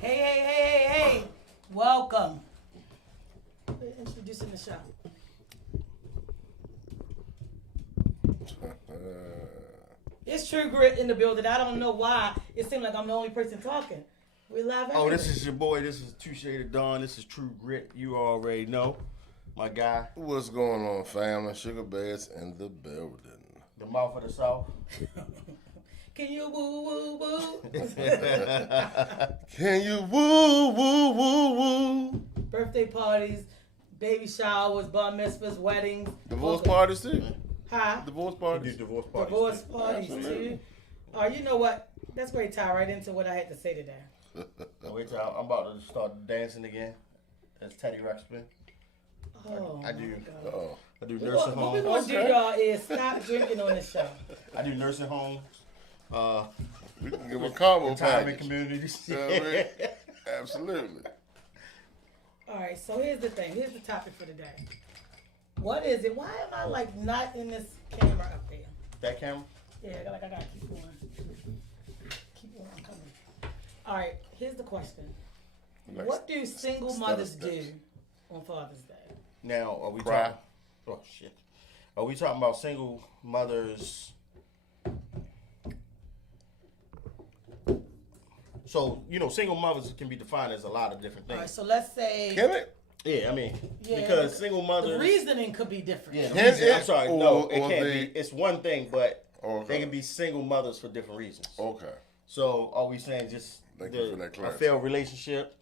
Hey. Welcome. We're introducing the show. It's Tru Grit in the building. I don't know why. It seems like I'm the only person talking. We live everywhere. Oh, this is your boy. This is Two Shade of Dawn. This is Tru Grit. You already know. My guy. What's going on, family? Sugar Bears in the building. The mouth of the South. Can you woo woo woo? Can you woo woo woo woo? Birthday parties, baby showers, bar mitzvahs, weddings. Divorce parties too. Huh? Divorce You parties. do divorce parties. Divorce parties too. Oh, you know what? That's great. Tie right into what I had to say today. Oh, wait till I'm about to start dancing again. That's Teddy Ruxpin. Oh, I do. my God. Oh, I do What nursing we homes. want to do, y'all, is stop drinking on this show. I do nursing homes. we can give a combo Retirement package. communities. You know what I mean? Absolutely. All right, so here's the thing. Here's the topic for today. What is it? Why am I like not in this camera up there? That camera? Yeah, I gotta keep going. Keep on coming. All right, here's the question. Like What do single stutter mothers steps. do on Father's Day? Now, are we Cry. talking? Oh shit! Are we talking about single mothers? So single mothers can be defined as a lot of different All right, things. so let's say Can it? Yeah, I mean, Yeah, because single the mothers. reasoning could be different. Yeah, the Can reason, it? I'm sorry, Or- no, it or can't they- be. It's one thing, but Okay. they can be single mothers for different reasons. Okay. So are we saying just Thank you for that a clarity. failed relationship?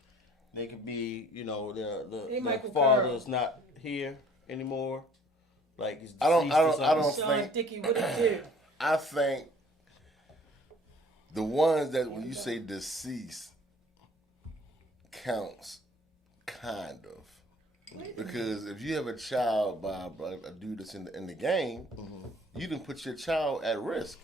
They could be, They might the concur. father's not here anymore. Like he's I don't- deceased or I don't something. Sean think- Dickey, what do you do? I think the ones that when you say deceased counts, kind of. Because if you have a child by a dude that's in the game, you can put your child at risk.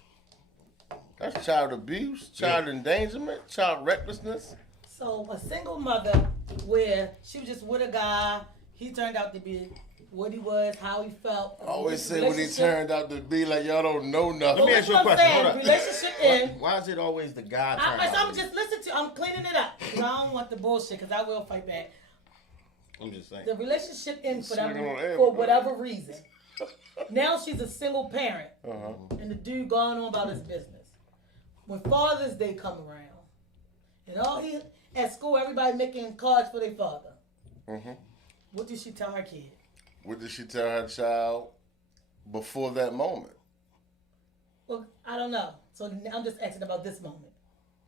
That's child abuse, child endangerment, child recklessness. So a single mother where she was just with a guy, he turned out to be what he was, how he felt. I always say when he Relationship- turned out to be like y'all don't know nothing. Let me Well, ask you a that's what I'm question. saying. Hold up. Relationship in. Why is it always the guy? turn I'm out? just listen to. I'm cleaning it up. 'Cause I don't want the bullshit. Because I will fight back. I'm just saying. The relationship ends for Swinging on air, for bro. whatever reason. Now she's a single parent, Uh-huh. and the dude going on about his business. When Father's Day come around, and all he at school, everybody making cards for their father. Mhm. What did she tell her kid? What did she tell her child before that moment? Well, I don't know. So I'm just asking about this moment.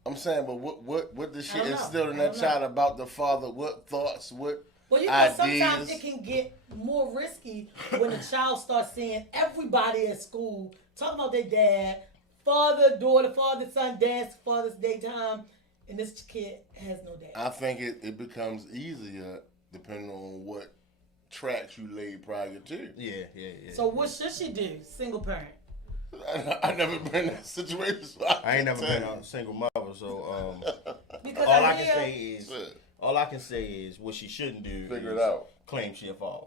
I'm saying, but what did she I don't know. instill in I that don't child about the father? What thoughts? What Well, you know, sometimes ideas? it can get more risky when the child starts seeing everybody at school talking about their dad, father, daughter, father, son, dance, Father's Day time, and this kid has no dad. I think it becomes easier depending on what tracks you laid prior to. Yeah. So what should she do? Single parent. I never been in that situation. So I ain't never can't been tell a single mother, so Because all I I can hear, say is you. all I can say is what she shouldn't do. Figure is it out. Claim she a father.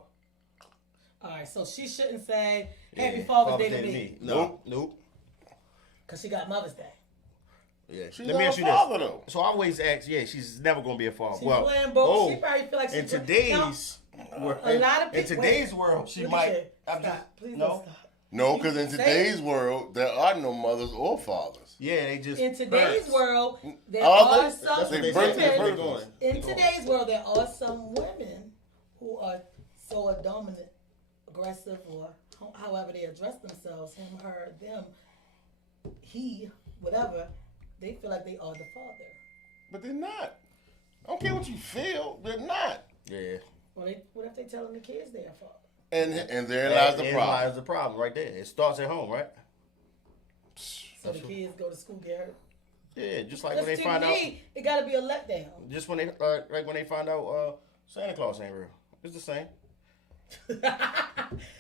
all right, so she shouldn't say Happy Yeah, Father's Day to me Nope. because she got Mother's Day. Yeah. She's Let me not ask a you father this. though. So I always ask, she's never gonna be a father. She's well, playing both. She probably feel like in she's today's world, a lot of in people. today's world, she might. I'm just, Stop. Please no. don't stop. No, because in Say today's world there are no mothers or fathers. Yeah, they just In today's births. world, there Are are they? some That's what they birth say. their They're women. going. In today's world, there are some women who are so dominant, aggressive, or however they address themselves, him, her, them, he, whatever, they feel like they are the father. But they're not. I don't care what you feel, they're not. Yeah. Well, what if they telling the kids they're a father? And there lies the There problem. lies the problem right there. It starts at home, right? So the kids go to school, get hurt. Yeah, just like when they Because find to out. me, it got to be a letdown. Just when they like when they find out Santa Claus ain't real. It's the same.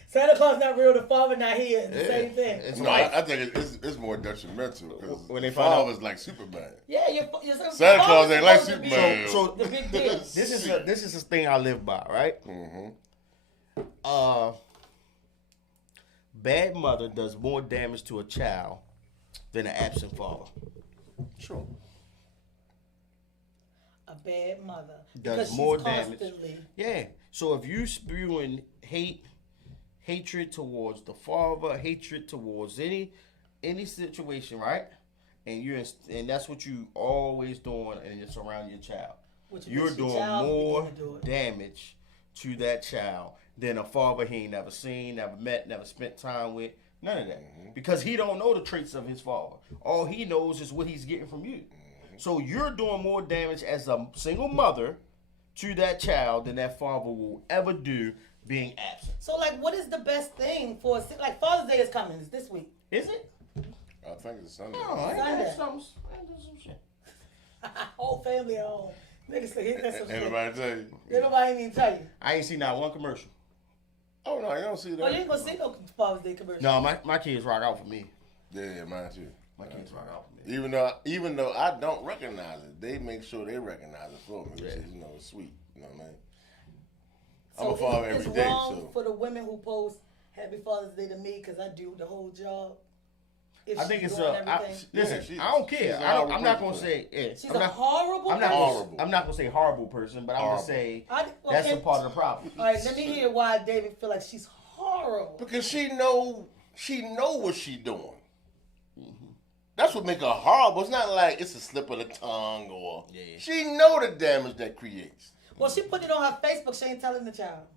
Santa Claus not real, the father not here. It's the Yeah. same thing. It's No, life. I think it's more detrimental because When they the find out- father's like Superman. Yeah, Santa Claus ain't like supposed to be Superman. So The big deal. this is a thing I live by, right? Mm-hmm. Bad mother does more damage to a child than an absent father. Sure. a bad mother. Does because more she's damage. constantly. Yeah. So if you spewing hatred towards the father, hatred towards any situation, right? And that's what you always doing, and it's around your child. You're doing more damage to that child than a father he ain't never seen, never met, never spent time with. None of that. Mm-hmm. Because he don't know the traits of his father. All he knows is what he's getting from you. Mm-hmm. So you're doing more damage as a single mother to that child than that father will ever do being absent. So, like, what is the best thing for, like, Father's Day is coming. It's this week. Is it? I think it's Sunday. Oh, Sunday. Some shit. Whole family at home. Niggas say, hit that some shit. Anybody tell you? Nobody even tell you. I ain't seen not one commercial. Oh, no, you don't see that. Oh, you ain't gonna see no Father's Day commercial. No, my kids rock out for me. Yeah, mine too. My kids rock out for me. Even though I don't recognize it, they make sure they recognize it for me, which is, sweet. You know what I mean? I'm a father every day, wrong so. for the women who post Happy Father's Day to me because I do the whole job. I think it's listen. Yeah, I don't care. I'm not gonna say it. She's a horrible person. I'm not gonna say horrible person, but I'm gonna say that's a part of the problem. All right, let me hear why David feel like she's horrible. Because she know what she doing. Mm-hmm. That's what make her horrible. It's not like it's a slip of the tongue or she know the damage that creates. Well, she put it on her Facebook. She ain't telling the child.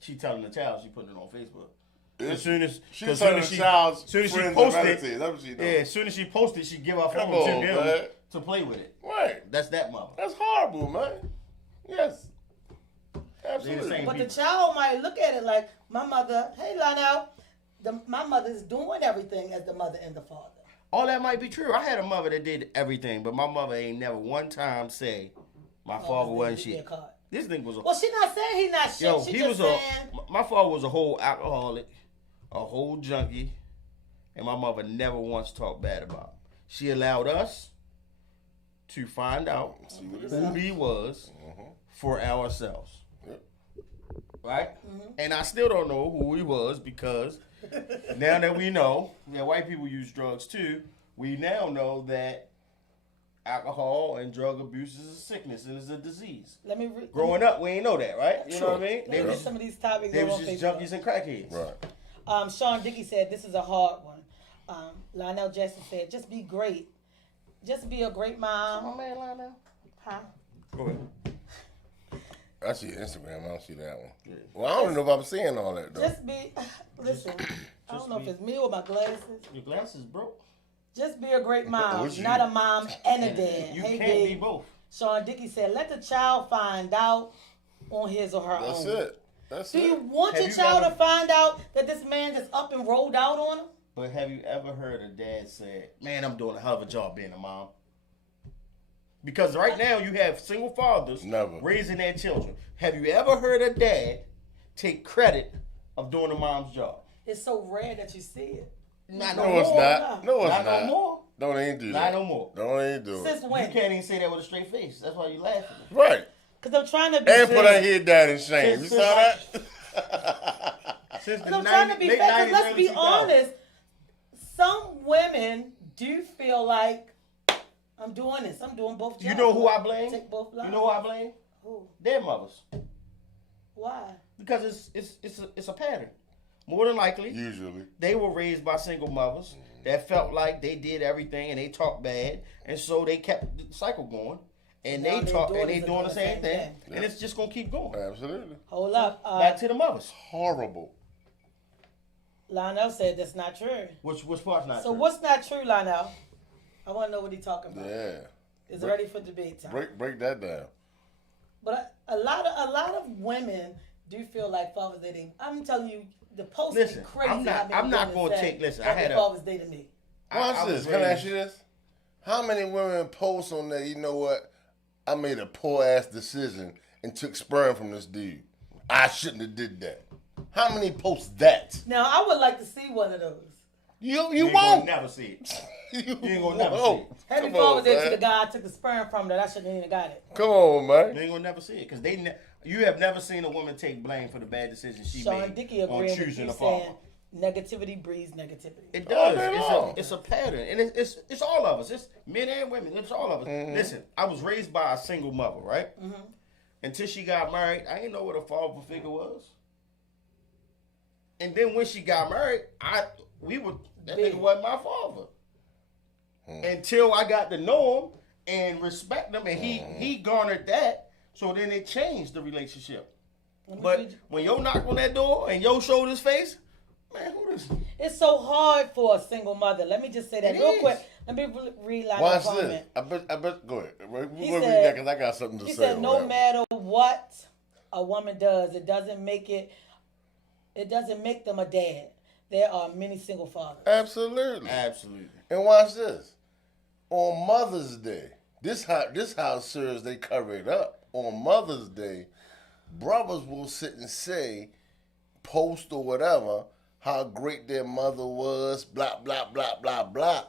She telling the child. She putting it on Facebook. As soon as she posted, as soon as she posted, she give her phone to them to play with it. Right. That's that mother. That's horrible, man. Yes. Absolutely. But the child might look at it like, my mother, hey, Lionel, my mother's doing everything as the mother and the father. All that might be true. I had a mother that did everything, but my mother ain't never one time say my father wasn't shit. This thing was a... Well, she not saying he not shit. Yo, she he just was saying... my father was a whole alcoholic, a whole junkie, and my mother never once talked bad about him. She allowed us to find out who he was for ourselves. Yep. Right? Mm-hmm. And I still don't know who he was because now that we know that white people use drugs too, we now know that alcohol and drug abuse is a sickness and is a disease. Growing up, we ain't know that, right? You know what I mean? They were some of these topics. They was just junkies and crackheads. Right. Sean Dickey said this is a hard one. Lionel Jackson said, "Just be great. Just be a great mom." My man, Lionel. Huh? Go ahead. I see Instagram. I don't see that one. Yeah. Well, I don't know if I'm seeing all that though. Just be. Listen, I don't know if it's me or my glasses. Your glasses broke. Just be a great mom, not a mom and a dad. You can't be both. Sean Dickey said, let the child find out on his or her own. That's it. That's Do you want your child to find out that this man just up and rolled out on him? But have you ever heard a dad say, man, I'm doing a hell of a job being a mom? Because right now you have single fathers raising their children. Have you ever heard a dad take credit of doing a mom's job? It's so rare that you see it. No, it's not. No, it's not. No more. Don't even do that. Not no more. Don't even do it. Since when? You can't even say that with a straight face. That's why you laughing. Right. Because I'm trying to be and put her head down in shame. You saw that? Since I'm trying to be fair. Because let's be honest. Some women do feel like, I'm doing this. I'm doing both jobs. You know who I blame? Take both lines. You know who I blame? Who? Their mothers. Why? Because it's a pattern. More than likely, usually they were raised by single mothers that felt like they did everything and they talked bad, and so they kept the cycle going. And they talk and they doing the same thing, and it's just gonna keep going. Absolutely. Hold up. Back to the mothers. Horrible. Lionel said that's not true. Which part's not true? So what's not true, Lionel? I want to know what he's talking about. Yeah. It's ready for debate time. Break that down. But a lot of women do feel like Father's Day. I'm telling you, the post is crazy. I'm not going to take. Listen, I had Father's Day to me. Watch this. Can I ask you this? How many women post on that? You know what? I made a poor ass decision and took sperm from this dude. I shouldn't have did that. How many post that? Now I would like to see one of those. You won't won't never see it. You ain't gonna never see it. Happy Father's Day to the guy I took the sperm from that I shouldn't even got it. Come on, man. You ain't gonna never see it because you have never seen a woman take blame for the bad decision she Sean made Dickey on choosing a father. negativity breeds negativity. It does. day long. It's a pattern, and it's all of us. It's men and women. It's all of us. Listen, I was raised by a single mother, right? Until she got married, I didn't know what a father figure was. And then when she got married, that nigga wasn't my father. Until I got to know him and respect him, and he garnered that. So then it changed the relationship. But when yo knock on that door and yo showed his face, man, who this? It's so hard for a single mother. Let me just say that real quick. Let me read like Watch a comment. this. I bet. Go ahead. We're going to He read said- that because I got something to He say. said, on no that. matter what a woman does, it doesn't make them a dad. There are many single fathers. Absolutely. Absolutely. And watch this. On Mother's Day, this house serves they cover it up. On Mother's Day, brothers will sit and say, post or whatever, how great their mother was, blah, blah, blah, blah, blah.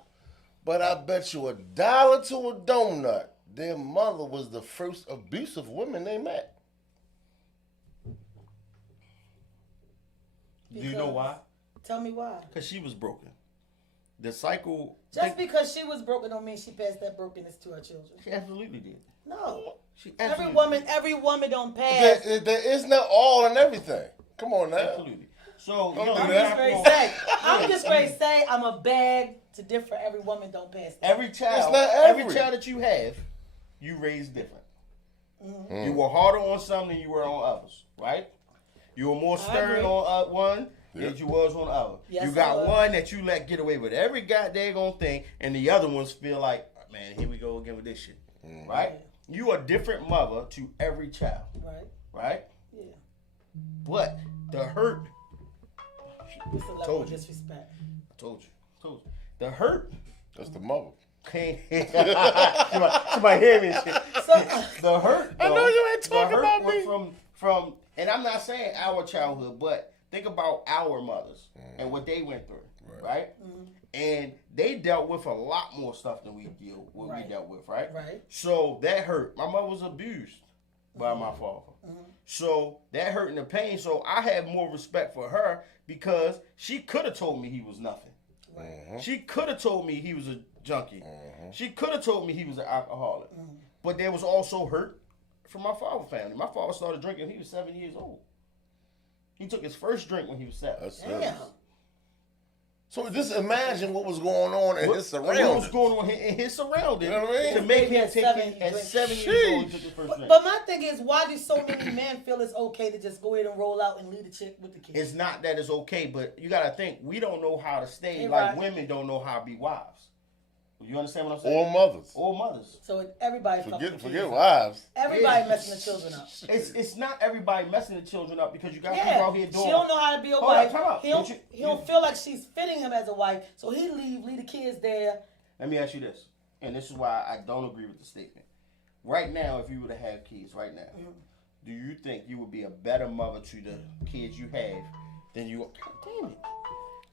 But I bet you $1 to a donut, their mother was the first abusive woman they met. Do you know why? Tell me why. Because she was broken. The cycle. Just because she was broken don't mean she passed that brokenness to her children. She absolutely did. No. She Every absolutely woman don't pass. There is not all and everything. Come on now. Absolutely. So Don't yo, do I'm that. just ready to say. I'm just ready to say I'm a bag to differ. Every woman don't pass that. every child, It's not every every. child that you have, you raise different. You were harder on some than you were on others, right? You were more stern agree. on one Yep. than you was on the other. Yes, you I got was. one that you let get away with every goddamn thing, and the other ones feel like, man, here we go again with this shit, right? You are a different mother to every child, Right. right? Yeah. But the hurt, It's a level Told of you. disrespect. I told you, the hurt That's the mother. came. somebody hear me and shit. The hurt. I know though, you ain't the talking hurt about went me. From, and I'm not saying our childhood, but think about our mothers and what they went through, right? And they dealt with a lot more stuff than we Right. dealt with, right? Right. So that hurt. My mother was abused by my father. So that hurt and the pain. So I had more respect for her because she could have told me he was nothing. She could have told me he was a junkie. She could have told me he was an alcoholic. But there was also hurt from my father's family. My father started drinking when he was 7 years old. He took his first drink when he was 7. That's Damn. serious. So just imagine what was going on in his What was surroundings. going on in his surroundings You know what I mean? to make Maybe him at take 7 it he at drank. 7 years old? He Sheesh. took his first drink. But my thing is, why do so many men feel it's okay to just go ahead and roll out and leave the chick with the kids? It's not that it's okay, but you gotta think we don't know how to stay Hey, like right. women don't know how to be wives. You understand what I'm saying? Or mothers. Or mothers. So everybody fucking Forget kids. wives. Everybody Yeah. messing the children up. It's not everybody messing the children up because you got people Yeah, out here doing. she don't know how to be a Hold up, wife. time out. He don't, But you- he don't feel like she's fitting him as a wife, so he leave the kids there. Let me ask you this, and this is why I don't agree with the statement. Right now, if you were to have kids right now, do you think you would be a better mother to the kids you have than you? God damn it!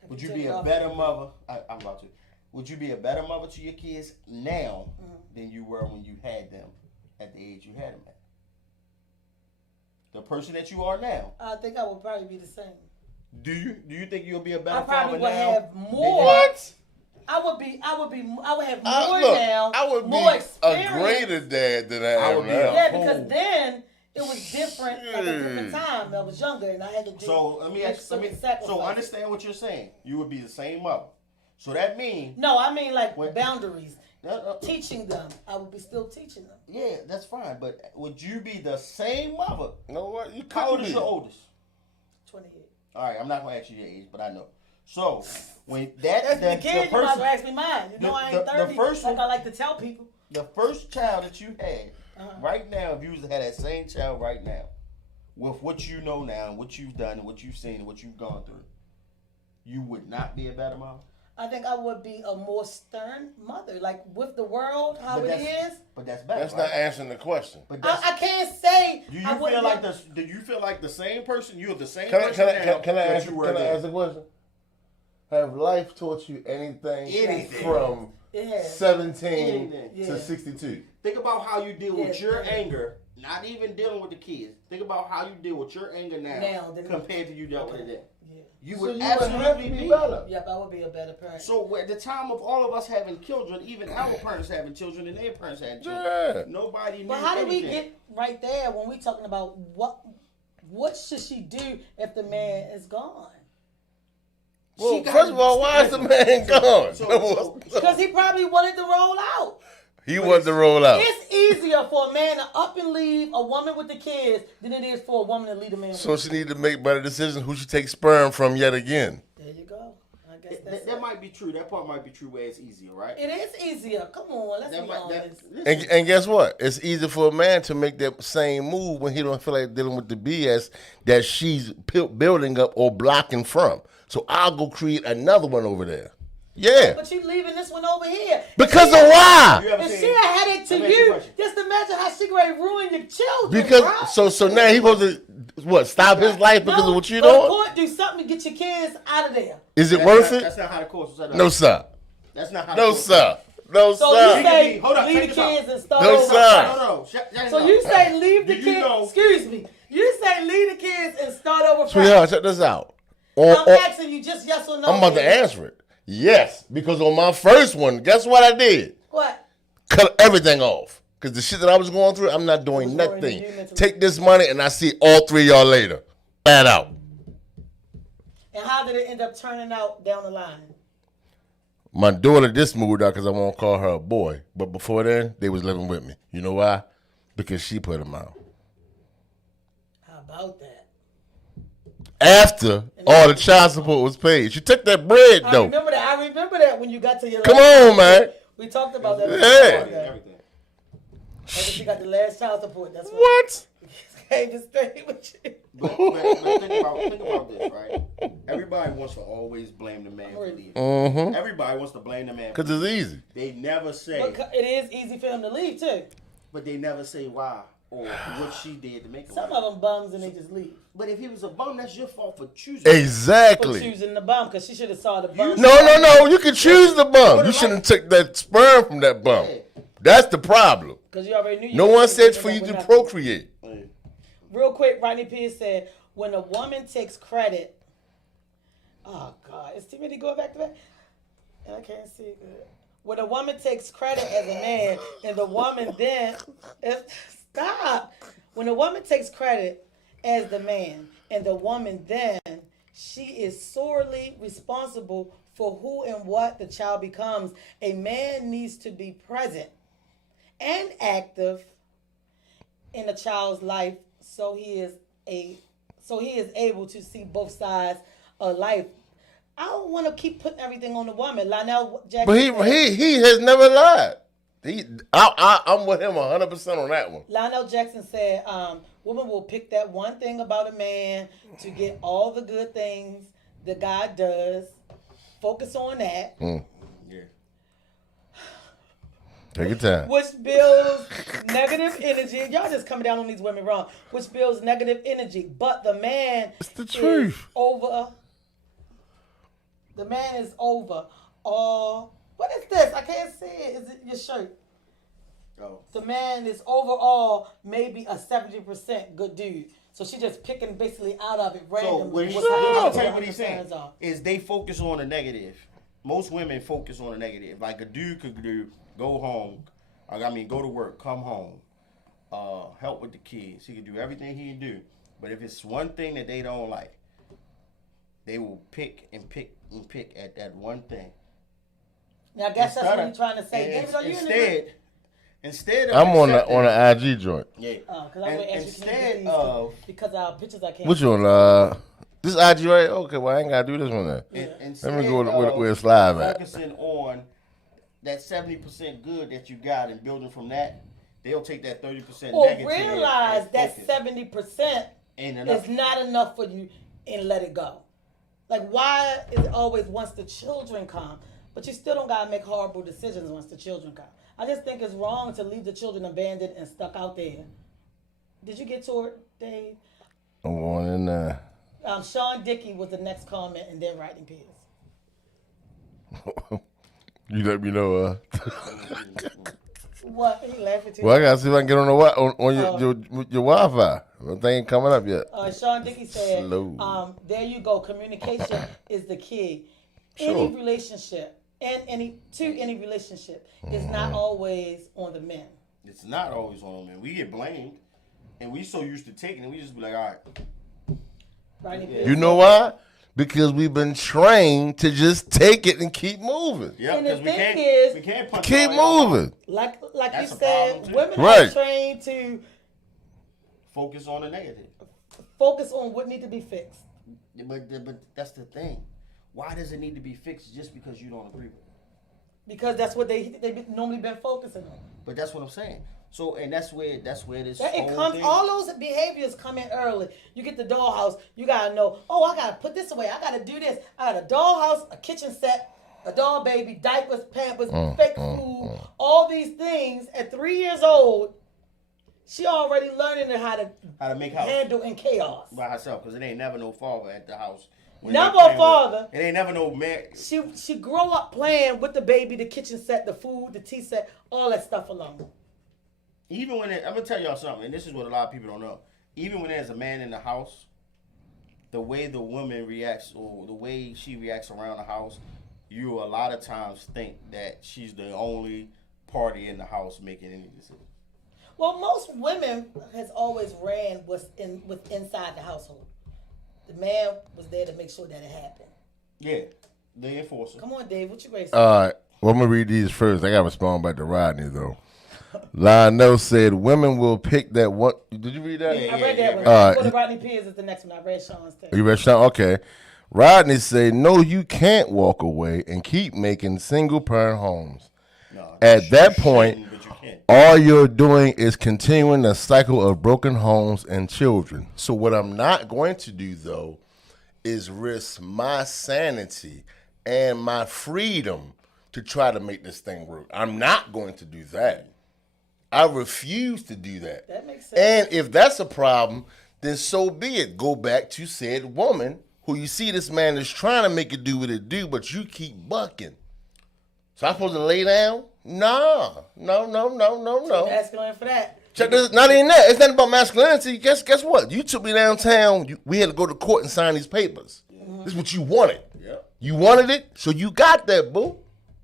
Would you take be it a off. better mother? I'm about to. Would you be a better mother to your kids now than you were when you had them at the age you had them at? The person that you are now. I think I would probably be the same. Do you think you'll be a better I probably father would now? have than more. What? I would have more Look, now. I would be more a experience. greater dad than I I am would be now. a- Yeah, Oh. because then it was different at a different Shit. time. I was younger and I had to do. So let me make ask. certain So sacrifices. understand what you're saying. You would be the same mother. So that means No, I mean like What? boundaries. Teaching them, I would be still teaching them. yeah, that's fine. But would you be the same mother? You know what? You How old couldn't is be. your oldest? 28. All right, I'm not gonna ask you your age, but I know. So when That's the the kid. You might as person, well ask me mine. You know I ain't the 30. first like one- I like to tell people. the first child that you had, Uh-huh. right now, if you was to have that same child right now, with what you know now and what you've done and what you've seen and what you've gone through, you would not be a better mom. I think I would be a more stern mother. Like with the world, how But it that's- is. But that's better. That's right? not answering the question. But that's, I can't say. do I you wouldn't feel like be- the? Do you feel like the same person? You're the same Can I, person can I, now can I that ask, you were can I then. ask a question? Have life taught you anything, Anything. from It has. 17 Anything. Yeah. to 62? Think about how you deal with Yes, your yeah. anger, not even dealing with the kids. Think about how you deal with your anger now, Now, then- compared to you dealt with it Okay. then. Yeah. You So would you would have absolutely to be be. better. Yep, I would be a better parent. So at the time of all of us having children, even our parents having children and their parents having children, Yeah. nobody knew But how did we anything. get right there when we talking about what should she do if the man is gone? Well, got- first of all, why is the man gone? So- Because he probably wanted to roll out. He wanted to roll out. It's easier for a man to up and leave a woman with the kids than it is for a woman to leave a man with So she need to make better decisions who she takes sperm from yet again. There you go. I guess that's That might be true. That part might be true where it's easier, right? It is easier. Come on, let's be honest. And guess what? It's easy for a man to make that same move when he don't feel like dealing with the BS that she's building up or blocking from. So I'll go create another one over there. Yeah. But you leaving this one over here. Because of why? You ever If seen- she a headache to Let me ask you a you, question. just imagine how she going to ruin your children, Because bro. so now he supposed to what stop his life because No, of what you go to doing? court, do something to get your kids out of there. Is it That's worth not- it? That's not how the course was set up. No sir. That's not how the No course was sir. No So sir. you say Hold on, leave check the this out. kids and start No, over. sir. set up. No. So you say leave the Do you kids. know- Excuse me. You say leave the kids and start over. Sweetheart, check this out. I'm asking you just yes or no. I'm about to baby. answer it. Yes, because on my first one, guess what I did? What? Cut everything off. Because the shit that I was going through, I'm not doing was ruining nothing. you mentally. Take this money and I see all three of y'all later. Bad out. And how did it end up turning out down the line? My daughter just moved out because I won't call her a boy. But before then, they was living with me. You know why? Because she put them out. How about that? After all the child support was paid. She took that bread, I though. remember that. I remember that when you got to your. Come last on, man. We talked about that. Yeah. Everything. After she got the last child support. That's what. What? Came to stay with you. But think about this, right? Everybody wants to always blame the man for leaving. Mm-hmm. Everybody wants to blame the man. Because it's easy. They never say, But it is easy for him to leave too. but they never say why or what she did to make him. Some leave. of them bums and they just leave. But if he was a bum, that's your fault for choosing. For Exactly. choosing the bum because she should have saw the bum. No. You can choose the bum. You shouldn't take that sperm from that bum. That's the problem. Because you already knew. You No couldn't one do said that for you with to nothing. procreate. Real quick, Rodney Pierce said, when a woman takes credit. Oh, God. Is Timothy going back to that? I can't see it good. When a woman takes credit as a man and the woman then. Stop. When a woman takes credit as the man and the woman then, she is sorely responsible for who and what the child becomes. A man needs to be present and active in a child's life so he is able to see both sides of life. I don't want to keep putting everything on the woman. Lionel Jackson. But he has never lied. I'm with him 100% on that one. Lionel Jackson said, women will pick that one thing about a man to get all the good things that God does. Focus on that. Yeah. Take your time. Which builds negative energy. Y'all just coming down on these women wrong. Which builds negative energy. But the man It's the truth. The man is over all. What is this? I can't see it. Is it your shirt? Oh. The man is overall maybe a 70% good dude. So she just picking basically out of it So randomly. when what's I'll her tell you what he's saying concerns are. is they focus on the negative. Most women focus on the negative. Like a dude could go home, go to work, come home, help with the kids. He could do everything he can do. But if it's one thing that they don't like, they will pick at that one thing. Now I guess that's what you're trying to say. David, are you in the Instead of I'm on accepting- the IG joint. Yeah. Oh, because I'm going to ask you, can you Instead get these? of Because our pictures I can't. Which one? This IG right? Okay, well I ain't gotta do this one then. instead Let me go of where it's live at. focusing on that 70% good that you got and building from that, they'll take that 30% Or negative. realize and that focus. 70% Ain't enough. is not enough for you and let it go. Like, why is it always once the children come? But you still don't got to make horrible decisions once the children come. I just think it's wrong to leave the children abandoned and stuck out there. Did you get to it, Dave? I'm going in there. Sean Dickey was the next comment and then writing Pierce. You let me know. What? He laughing too. Well, I gotta see if I can get on the on your Wi-Fi. They ain't coming up yet. Sean Dickey said, Slow. there you go. Communication is the key. Sure. Any relationship, and any relationship is not always on the men. It's not always on the men. We get blamed, and we so used to taking it, we just be like, all right. Right? Yeah. You know why? Because we've been trained to just take it and keep moving. Yeah, And the because we thing can't, is, we can't punch Keep all y'all. moving. Like That's you a said, problem, too. women Right. are trained to Focus on the negative. focus on what needs to be fixed. But that's the thing. Why does it need to be fixed just because you don't agree with it? Because that's what they've normally been focusing on. But that's what I'm saying. So, and that's where this That it whole comes. thing. All those behaviors come in early. You get the dollhouse. You gotta know. Oh, I gotta put this away. I gotta do this. I got a dollhouse, a kitchen set, a doll baby, diapers, pampers, fake food, all these things. At 3 years old, she already learning how to make house handle in chaos. by herself, because it ain't never no father at the house. When Never they playing a father. It ain't never no man. She grow up playing with the baby, the kitchen set, the food, the tea set, all that stuff alone. Even when I'm gonna tell y'all something, and this is what a lot of people don't know. Even when there's a man in the house, the way the woman reacts or the way she reacts around the house, you a lot of times think that she's the only party in the house making any decision. Well, most women has always ran with inside the household. The man was there to make sure that it happened. Yeah, the enforcer. Come on, Dave. What you ready? All right. Well, I'm going to read these first. I got to respond back to Rodney, though. Lionel said, women will pick that one. Did you read that? Yeah. I read that one. All right. Go to Rodney Pierce is the next one. I read Sean's too. You read Sean? Okay. Rodney said, no, you can't walk away and keep making single-parent homes. No, At that point, but you can't. all you're doing is continuing the cycle of broken homes and children. So what I'm not going to do, though, is risk my sanity and my freedom to try to make this thing work. I'm not going to do that. I refuse to do that. That makes sense. And if that's a problem, then so be it. Go back to said woman who you see this man is trying to make it do what it do, but you keep bucking. So I'm supposed to lay down? No. Masculine for that. Check this. Not even that. It's nothing about masculinity. Guess what? You took me downtown. We had to go to court and sign these papers. This is what you wanted. Yep. You wanted it, so you got that, boo.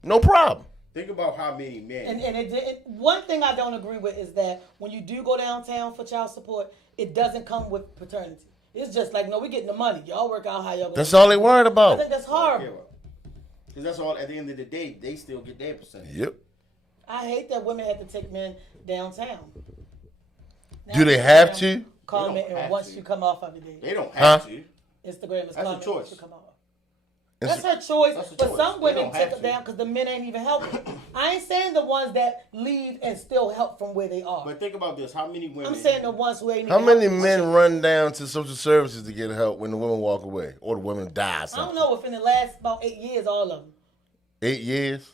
No problem. Think about how many men. And one thing I don't agree with is that when you do go downtown for child support, it doesn't come with paternity. It's just like, no, we're getting the money. Y'all work out how y'all going. That's all they worried I about. think that's horrible. Because that's all, at the end of the day, they still get their percentage. Yep. I hate that women have to take men downtown. Now Do they have to? Comment They don't and have once to. you come off of the day. They don't have Huh? to. Instagram is That's a comment choice. once you come off. That's her choice, That's a but choice. some They women don't take have it to. down because the men ain't even helping. I ain't saying the ones that leave and still help from where they are. But think about this. How many women? I'm saying the ones who ain't How even many helping. men run down to social services to get help when the women walk away or the women die or I don't something? know if in the last about 8 years, all of them. 8 years?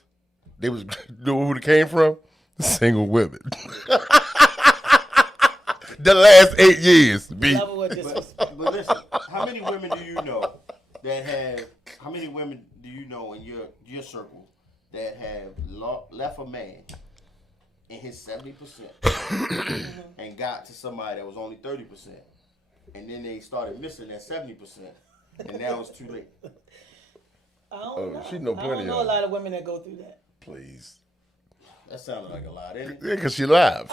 They was know who they came from? Single women. The last 8 years, B. Level with this. But listen, how many women do you know that have? How many women do you know in your circle that have left a man in his 70% and got to somebody that was only 30%, and then they started missing that 70%, and now it's too late. I don't know. she know I plenty don't know of a lot of women that go through that. Please. That sounded like a lot, didn't it? Yeah, because she live.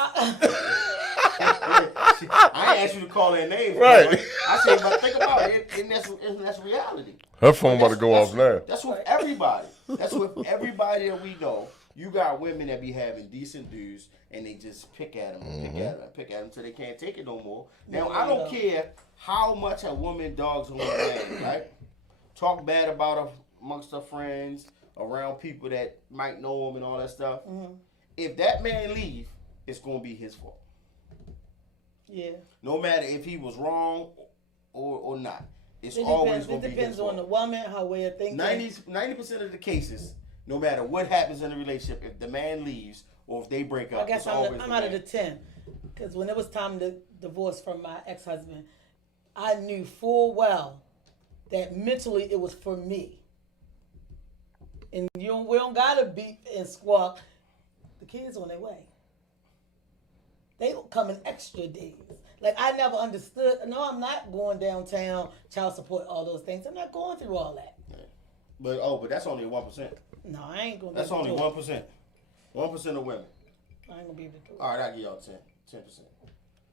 I ain't asked you to call their names, Right. bro. I said, but think about it, and that's reality. Her phone about to go off now. That's with everybody. That's with everybody that we know. You got women that be having decent dudes, and they just pick at them, and pick at them, and pick at them until they can't take it no more. Now, I don't care how much a woman dogs on a man, right? Talk bad about her amongst her friends, around people that might know him and all that stuff. If that man leave, it's going to be his fault. Yeah. No matter if he was wrong or not. It's always going to be his depends fault. on the woman, her way of thinking. 90% of the cases, no matter what happens in the relationship, if the man leaves or if they break up, I guess it's always I'm the out of man. the 10. Because when it was time to divorce from my ex-husband, I knew full well that mentally it was for me. And we don't gotta beat and squawk. The kids on their way. They come in extra days. Like I never understood. No, I'm not going downtown, child support, all those things. I'm not going through all that. But that's only 1%. No, I ain't gonna. That's only 1%. 1% of women. I ain't gonna be able to do it. All right, I give y'all 10%.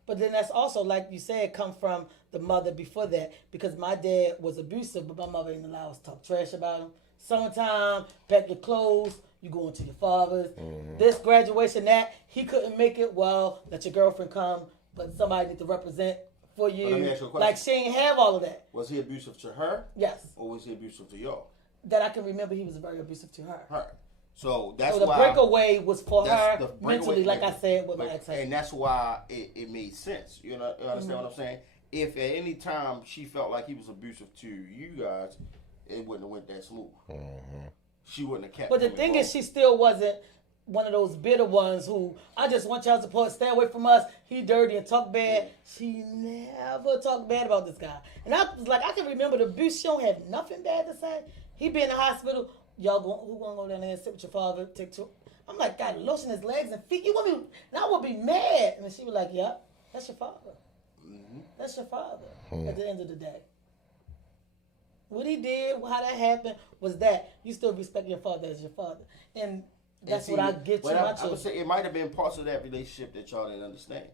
But then that's also, like you said, come from the mother before that. Because my dad was abusive, but my mother didn't allow us to talk trash about him. Summertime, pack your clothes, you going to your father's. This graduation, that, he couldn't make it, well, let your girlfriend come, but somebody need to represent for you. Let me ask you a question. Like, she ain't have all of that. Was he abusive to her? Yes. Or was he abusive to y'all? That I can remember, he was very abusive to her. Her. So that's So the why breakaway was for that's her the breakaway, mentally, like I said, with my but- ex-husband. and that's why it made sense. You know, you understand what I'm saying? If at any time she felt like he was abusive to you guys, it wouldn't have went that smooth. She wouldn't have kept. But the him thing involved. is, she still wasn't one of those bitter ones who, I just want y'all support, stay away from us, he dirty and talk bad. She never talked bad about this guy. And I was like, I can remember the abuse. She don't have nothing bad to say. He be in the hospital. Y'all who gonna go down there and sit with your father? Take two. I'm like, God, lotion his legs and feet. You want me? And I would be mad. And she was like, yep, that's your father. That's your father. At the end of the day, what he did, how that happened, was that you still respect your father as your father, and that's what I get to my I would children. say it might have been parts of that relationship that y'all didn't understand.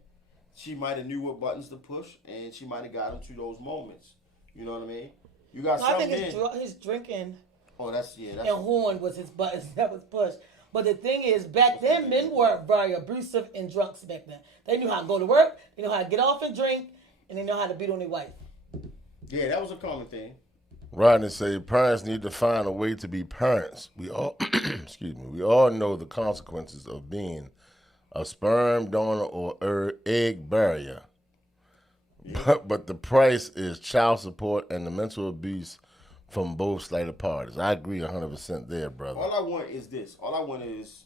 She might have knew what buttons to push, and she might have got him to those moments. You know what I mean? You got I some think men. his drinking Oh, that's and horn was his buttons that was pushed. But the thing is, back then, men were very abusive and drunks back then. They knew how to go to work, they knew how to get off and drink, and they know how to beat on their wife. Yeah, that was a common thing. Rodney say parents need to find a way to be parents. We all, excuse me, we all know the consequences of being a sperm donor or egg barrier. But the price is child support and the mental abuse from both slighted parties. I agree 100% there, brother. All I want is this. All I want is,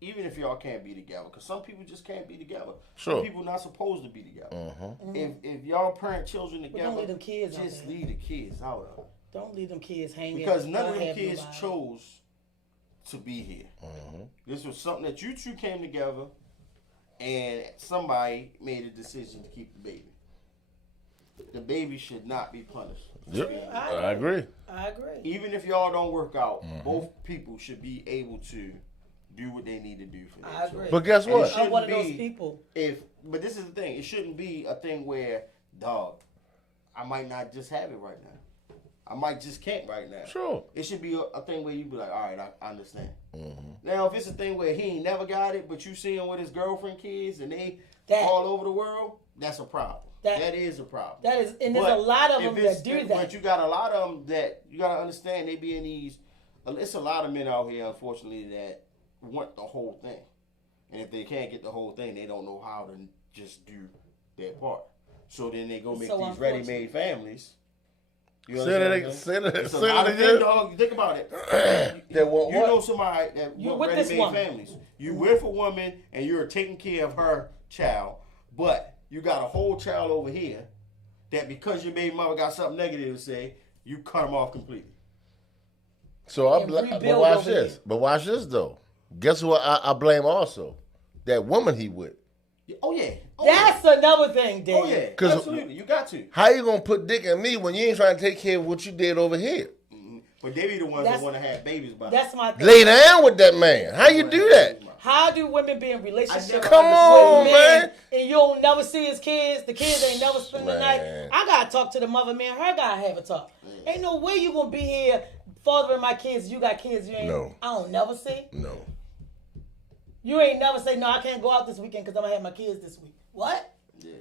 even if y'all can't be together, because some people just can't be together. Sure. Some people not supposed to be together. If y'all parent children together, don't leave them kids out just there. leave the kids out. Don't leave them kids hanging. Because none of Don't them have kids nobody. chose to be here. This was something that you two came together, and somebody made a decision to keep the baby. The baby should not be punished. Yep, I agree. I agree. Even if y'all don't work out, both people should be able to do what they need to do for their I children. agree. But guess And it what? shouldn't I'm one of those be- people. But this is the thing. It shouldn't be a thing where, dog, I might not just have it right now. I might just can't right now. Sure. It should be a thing where you be like, all right, I understand. Now, if it's a thing where he ain't never got it, but you see him with his girlfriend kids and they all over the world, that's a problem. That is a problem. That is, and there's But a lot of if them it's- that do But that. you got a lot of them that you got to understand. They be in these. It's a lot of men out here, unfortunately, that want the whole thing, and if they can't get the whole thing, they don't know how to just do their part. So then they go make So these ready-made families. You Say understand that what I'm again. saying? Say that. It's a Say lot that of men, again. dog. Think about it. That want You what? know somebody that You want with this ready-made woman. families. You with a woman and you're taking care of her child, but you got a whole child over here that because your baby mother got something negative to say, you cut them off completely. So And but rebuild watch over this. here. But watch this though. Guess what? I blame also that woman he with. Oh yeah. Oh, That's another thing, Dave. yeah. Oh yeah. 'Cause- Absolutely. You got to. How you gonna put dick in me when you ain't trying to take care of what you did over here? But they be the ones That's- that want to have babies by. That's my thing. Lay down with that man. How you do that? How do women be in relationships Come on, with man. and you'll never see his kids? The kids ain't never spend the Man. night. I gotta talk to the mother, man. Her gotta have a talk. Ain't no way you gonna be here fathering my kids. You got kids you ain't. No. I don't never see. No. You ain't never say no. I can't go out this weekend because I'm gonna have my kids this week. What? Yeah.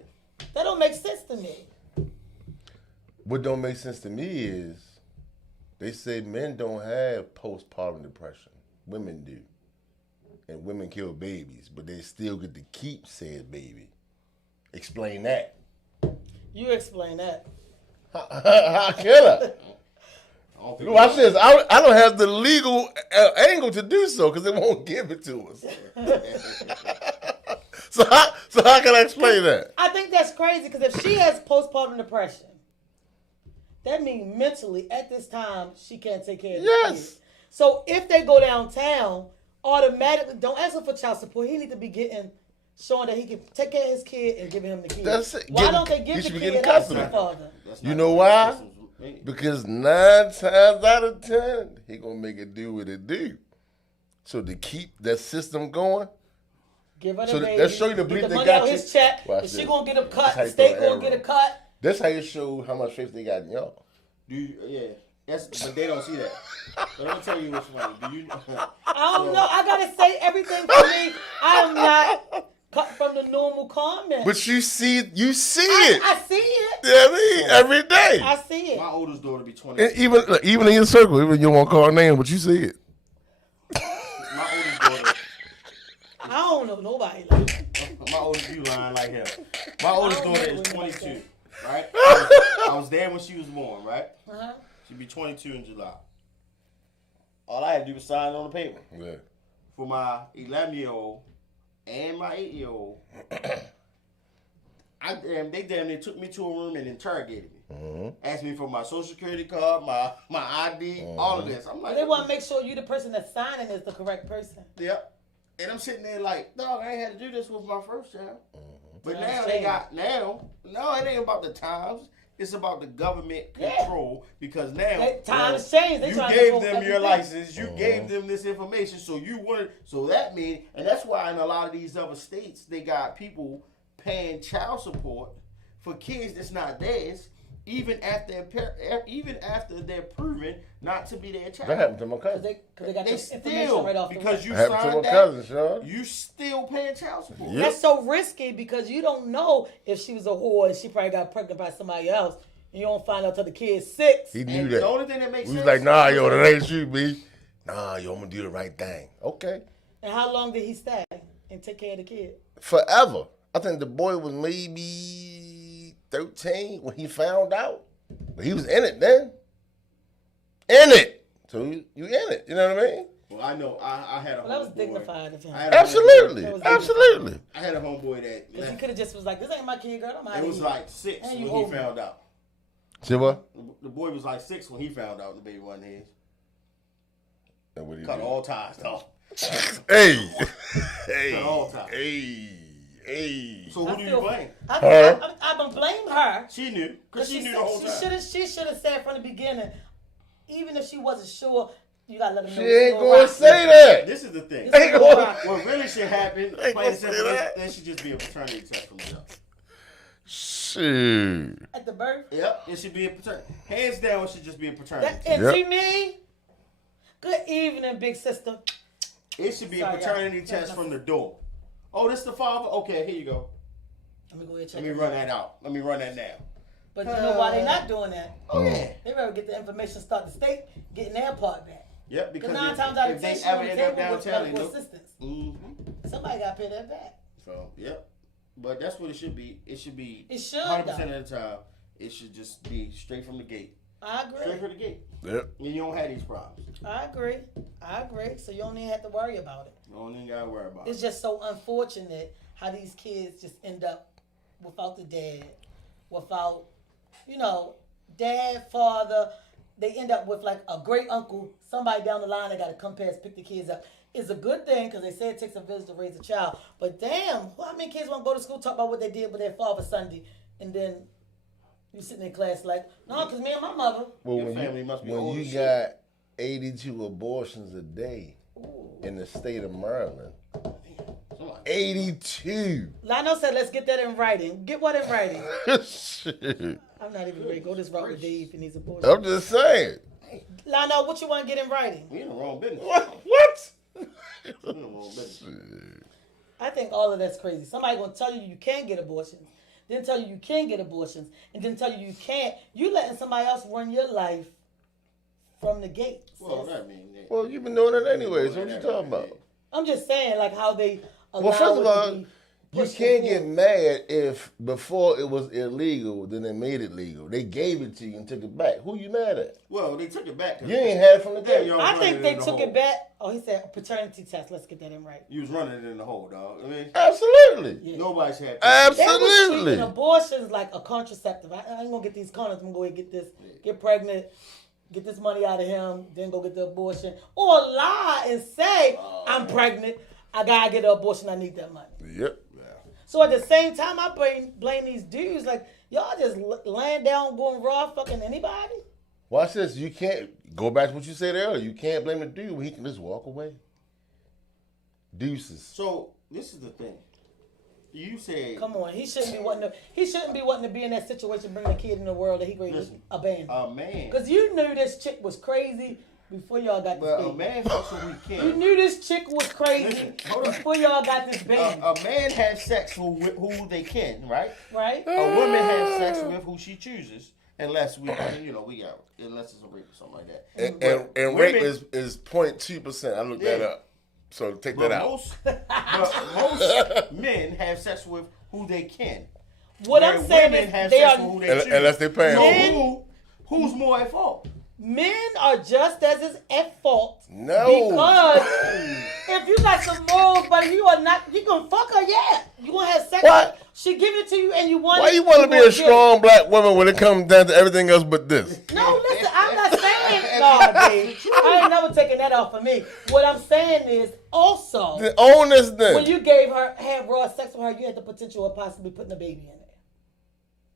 That don't make sense to me. What don't make sense to me is they say men don't have postpartum depression. Women do. And women kill babies, but they still get to keep said baby. Explain that. You explain that. How can I? Watch this. I don't have the legal angle to do so because they won't give it to us. So how can I explain that? I think that's crazy because if she has postpartum depression, that means mentally at this time she can't take care of the Yes. kids. So if they go downtown, automatically don't ask her for child support. He need to be getting showing that he can take care of his kid and giving him the kid. That's it. Why don't they give the kid up to the father? You know why? Because 9 times out of 10, he gonna make it do what it do. So to keep that system going, give her the so baby. let's show you the get belief the they money got out you. his check. Watch If she this. gonna get a cut, That's how the you state throw gonna an get a arrow. cut. That's how you show how much faith they got in y'all. Yeah. But they don't see that. But let me tell you what's funny. Do you? I don't know. I gotta say everything for me. I am not cut from the normal comment. But you see it. I see it. Yeah, I mean, every day. I see it. My oldest daughter be 20. And even in your circle, even you won't call her name, but you see it. My oldest daughter. I don't know nobody like that. My oldest, you lying like hell. My oldest don't daughter know is anybody 22, like right? I was there when she was born, right? Uh-huh. She'd be 22 in July. All I had to do was sign on the paper. Yeah. For my 11-year-old and my 8-year-old, they damn near took me to a room and interrogated me. Mm-hmm. Asked me for my social security card, my ID, all of this. I'm like, They want to make sure you the person that's signing is the correct person. Yep. And I'm sitting there like, dog, I ain't had to do this with my first child. But That's now they got, no, it ain't about the times. It's about the government control because now Times change. They you trying to gave go them your everything. license, you gave them this information, so that means, and that's why in a lot of these other states they got people paying child support for kids that's not theirs, even after they're proven not to be their child. That happened to my Because cousin. they got They the information still, right off the because rip. you That happened to signed my that, cousin, Sean. you still paying child support. Yep. That's so risky because you don't know if she was a whore and she probably got pregnant by somebody else. And you don't find out till the kid's 6. He knew And that. the only thing that makes We was sense, like, nah, yo, that ain't you, B. Nah, yo, I'm gonna do the right thing. Okay. And how long did he stay and take care of the kid? Forever. I think the boy was maybe 13 when he found out. But he was in it then. In it. So you in it. You know what I mean? well, I know I had a Well, that was homeboy. dignified of him. I had a Absolutely. That was Absolutely. I had a homeboy that Because he could have just was like, this ain't my kid, girl. I'm out it of was here. like 6 And when you he hold me. found out. See what? The boy was like 6 when he found out the baby wasn't his. And what he Cut do? all ties off. Hey. Hey. Cut all ties. Hey. Hey. So who do you blame? I don't blame her. She knew, because she knew the whole time. She should have said from the beginning, even if she wasn't sure, you gotta let them know. She it's ain't no gonna rock. say that. This is the thing. It's no rock. What really should happen, Ain't plain gonna and say simple, that. there should just be a paternity test from the jump. Shit. At the birth. Yep, it should be a paternity. Hands down, it should just be a paternity That, test. and see me? Good evening, big sister. It should be Sorry, a paternity y'all. test from the door. Oh, this the father? Okay, here you go. Let me go ahead and check Let me it run out. that out. Let me run that now. But you know why they not doing that? Oh, yeah. They rather get the information, start the state, getting their part back. Yep, Because because 9 times out if of they 10, she ever on the end up table with downtown, medical they assistance. Mm-hmm. Somebody got to pay that back. So, yep. But that's what it should be. It should be It should, 100% though. of the time. It should just be straight from the gate. I Straight agree. from the gate. Yep. And you don't have these problems. I agree. So you don't even have to worry about it. You don't even gotta worry about It's it. just so unfortunate how these kids just end up without the dad, without, dad, father. They end up with like a great uncle, somebody down the line that got to come past, pick the kids up. It's a good thing because they say it takes a village to raise a child. But damn, how many kids want to go to school, talk about what they did with their father Sunday, and then you sitting in class like, no, because me and my mother. Well, Your when family you, must be when old you as got 82 abortions a day Ooh. in the state of Maryland, Somebody. 82. Lionel said, let's get that in writing. Get what in writing? Shit. I'm not even ready to go this route with Dave and these abortions. I'm just saying. Lionel, what you want to get in writing? We in the wrong business. What? We in the wrong business. I think all of that's crazy. Somebody gonna tell you can't get abortions, then tell you can get abortions, and then tell you can't. You letting somebody else run your life from the gate. Well, sis. that means that. Well, you've been doing it anyway, so what you talking about? I'm just saying, like how they allow Well, first of it to all, be you pushed can't forward. get mad if before it was illegal, then they made it legal. They gave it to you and took it back. Who you mad at? Well, they took it back. 'cause You ain't had it from the Yeah, get. yo. I running think they in the took hole. it back. Oh, he said paternity test. Let's get that in right. You was running it in the hole, dog. I mean, Absolutely. Yeah. nobody's happy. They was Absolutely. treating abortions like a contraceptive. I ain't gonna get these condoms. I'm gonna go ahead and get this, get pregnant, get this money out of him, then go get the abortion, or lie and say I'm pregnant. I gotta get an abortion. I need that money. Yep. So at the same time, I blame these dudes like y'all just laying down, going raw, fucking anybody. Watch this. You can't go back to what you said earlier. You can't blame the dude when he can just walk away. Deuces. So this is the thing. You said, "Come on, he shouldn't be wanting to be in that situation, bring a kid in the world that he could abandon." a man. Because you knew this chick was crazy before y'all got this Well, baby. a man fucks what we You can. knew this chick was crazy Listen, hold on. before y'all got this baby, A man has sex with who they can, right? right? A woman has sex with who she chooses, unless unless it's a rape or something like that. And rape is 0.2%. I looked that up. So take that out. Most men have sex with who they can. What Where I'm saying women is have they sex are with who they choose. Unless they pay Men- him. So who's more at fault? men are just as at fault. No. Because if you got some morals, but you gonna fuck her, yeah. You gonna have sex. What? She give it to you and you want Why it. you want to be gonna a get strong black woman when it comes down to everything else but this? it. No, listen, I'm not saying no, babe. I ain't never taking that off of me. What I'm saying is also Own this thing. when you had raw sex with her, you had the potential of possibly putting a baby in it.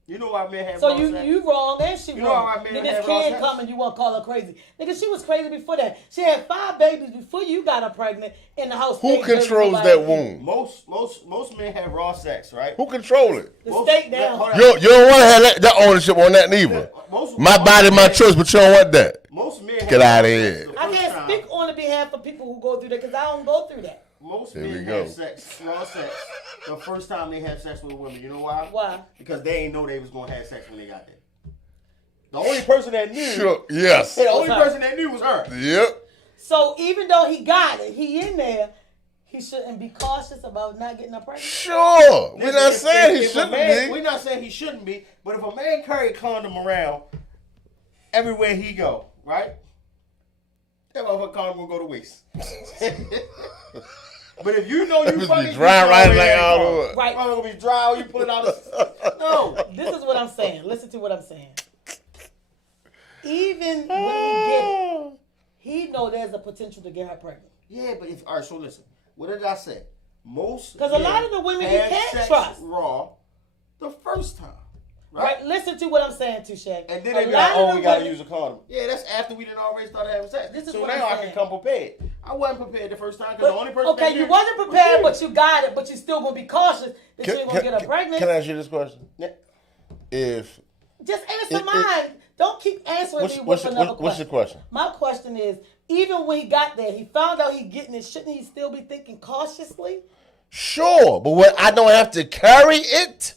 You know why men have So raw sex? you wrong and she You know wrong. how men Niggas have raw can't sex? come and you want to call her crazy. Nigga, she was crazy before that. She had 5 babies before you got her pregnant in the house. Who state dirty, controls nobody that else. womb? Most men have raw sex, right? Who control it? The Most- state down. hold on. You don't want to have that ownership on that neither. My body, my choice, but you don't want that. Most men Get have outta raw here. sex the I first can't time. speak on the behalf of people who go through that because I don't go through that. Most There we men go. have raw sex, the first time they have sex with women. You know why? Why? Because they ain't know they was gonna have sex when they got there. The only person that knew, Sure. Yes. the only What's up? person that knew was her. Yep. So even though he got it, he in there, he shouldn't be cautious about not getting her pregnant. Sure. We're not If- saying he if a shouldn't man- be. We're not saying he shouldn't be, but if a man carry a condom around everywhere he go, right? That motherfucker condom gonna go to waste. But if you know you Just be fucking dry you right already like had all condom. over. Right. Motherfucker gonna be dry. You pull it out. No. This is what I'm saying. Listen to what I'm saying. Even when he get it, he know there's a potential to get her pregnant. Yeah, but all right. So listen, what did I say? Most 'Cause a lot of the women you have can't sex trust. raw the first time, Right? Listen to what I'm saying, Touche. And then A they be lot like, of "Oh, the we gotta women- use a condom." Yeah, that's after we didn't already start having sex. This is so what now I'm I saying. can come prepared. I wasn't prepared the first time because the only person. Okay, that you knew wasn't was prepared, you. but you got it. But you still gonna be cautious that you ain't gonna get her pregnant. Can I ask you this question? Yeah. If Just answer mine. Don't keep answering me with what's another your question. question? My question is, even when he got there, he found out he getting it. Shouldn't he still be thinking cautiously? Sure, but what I don't have to carry it.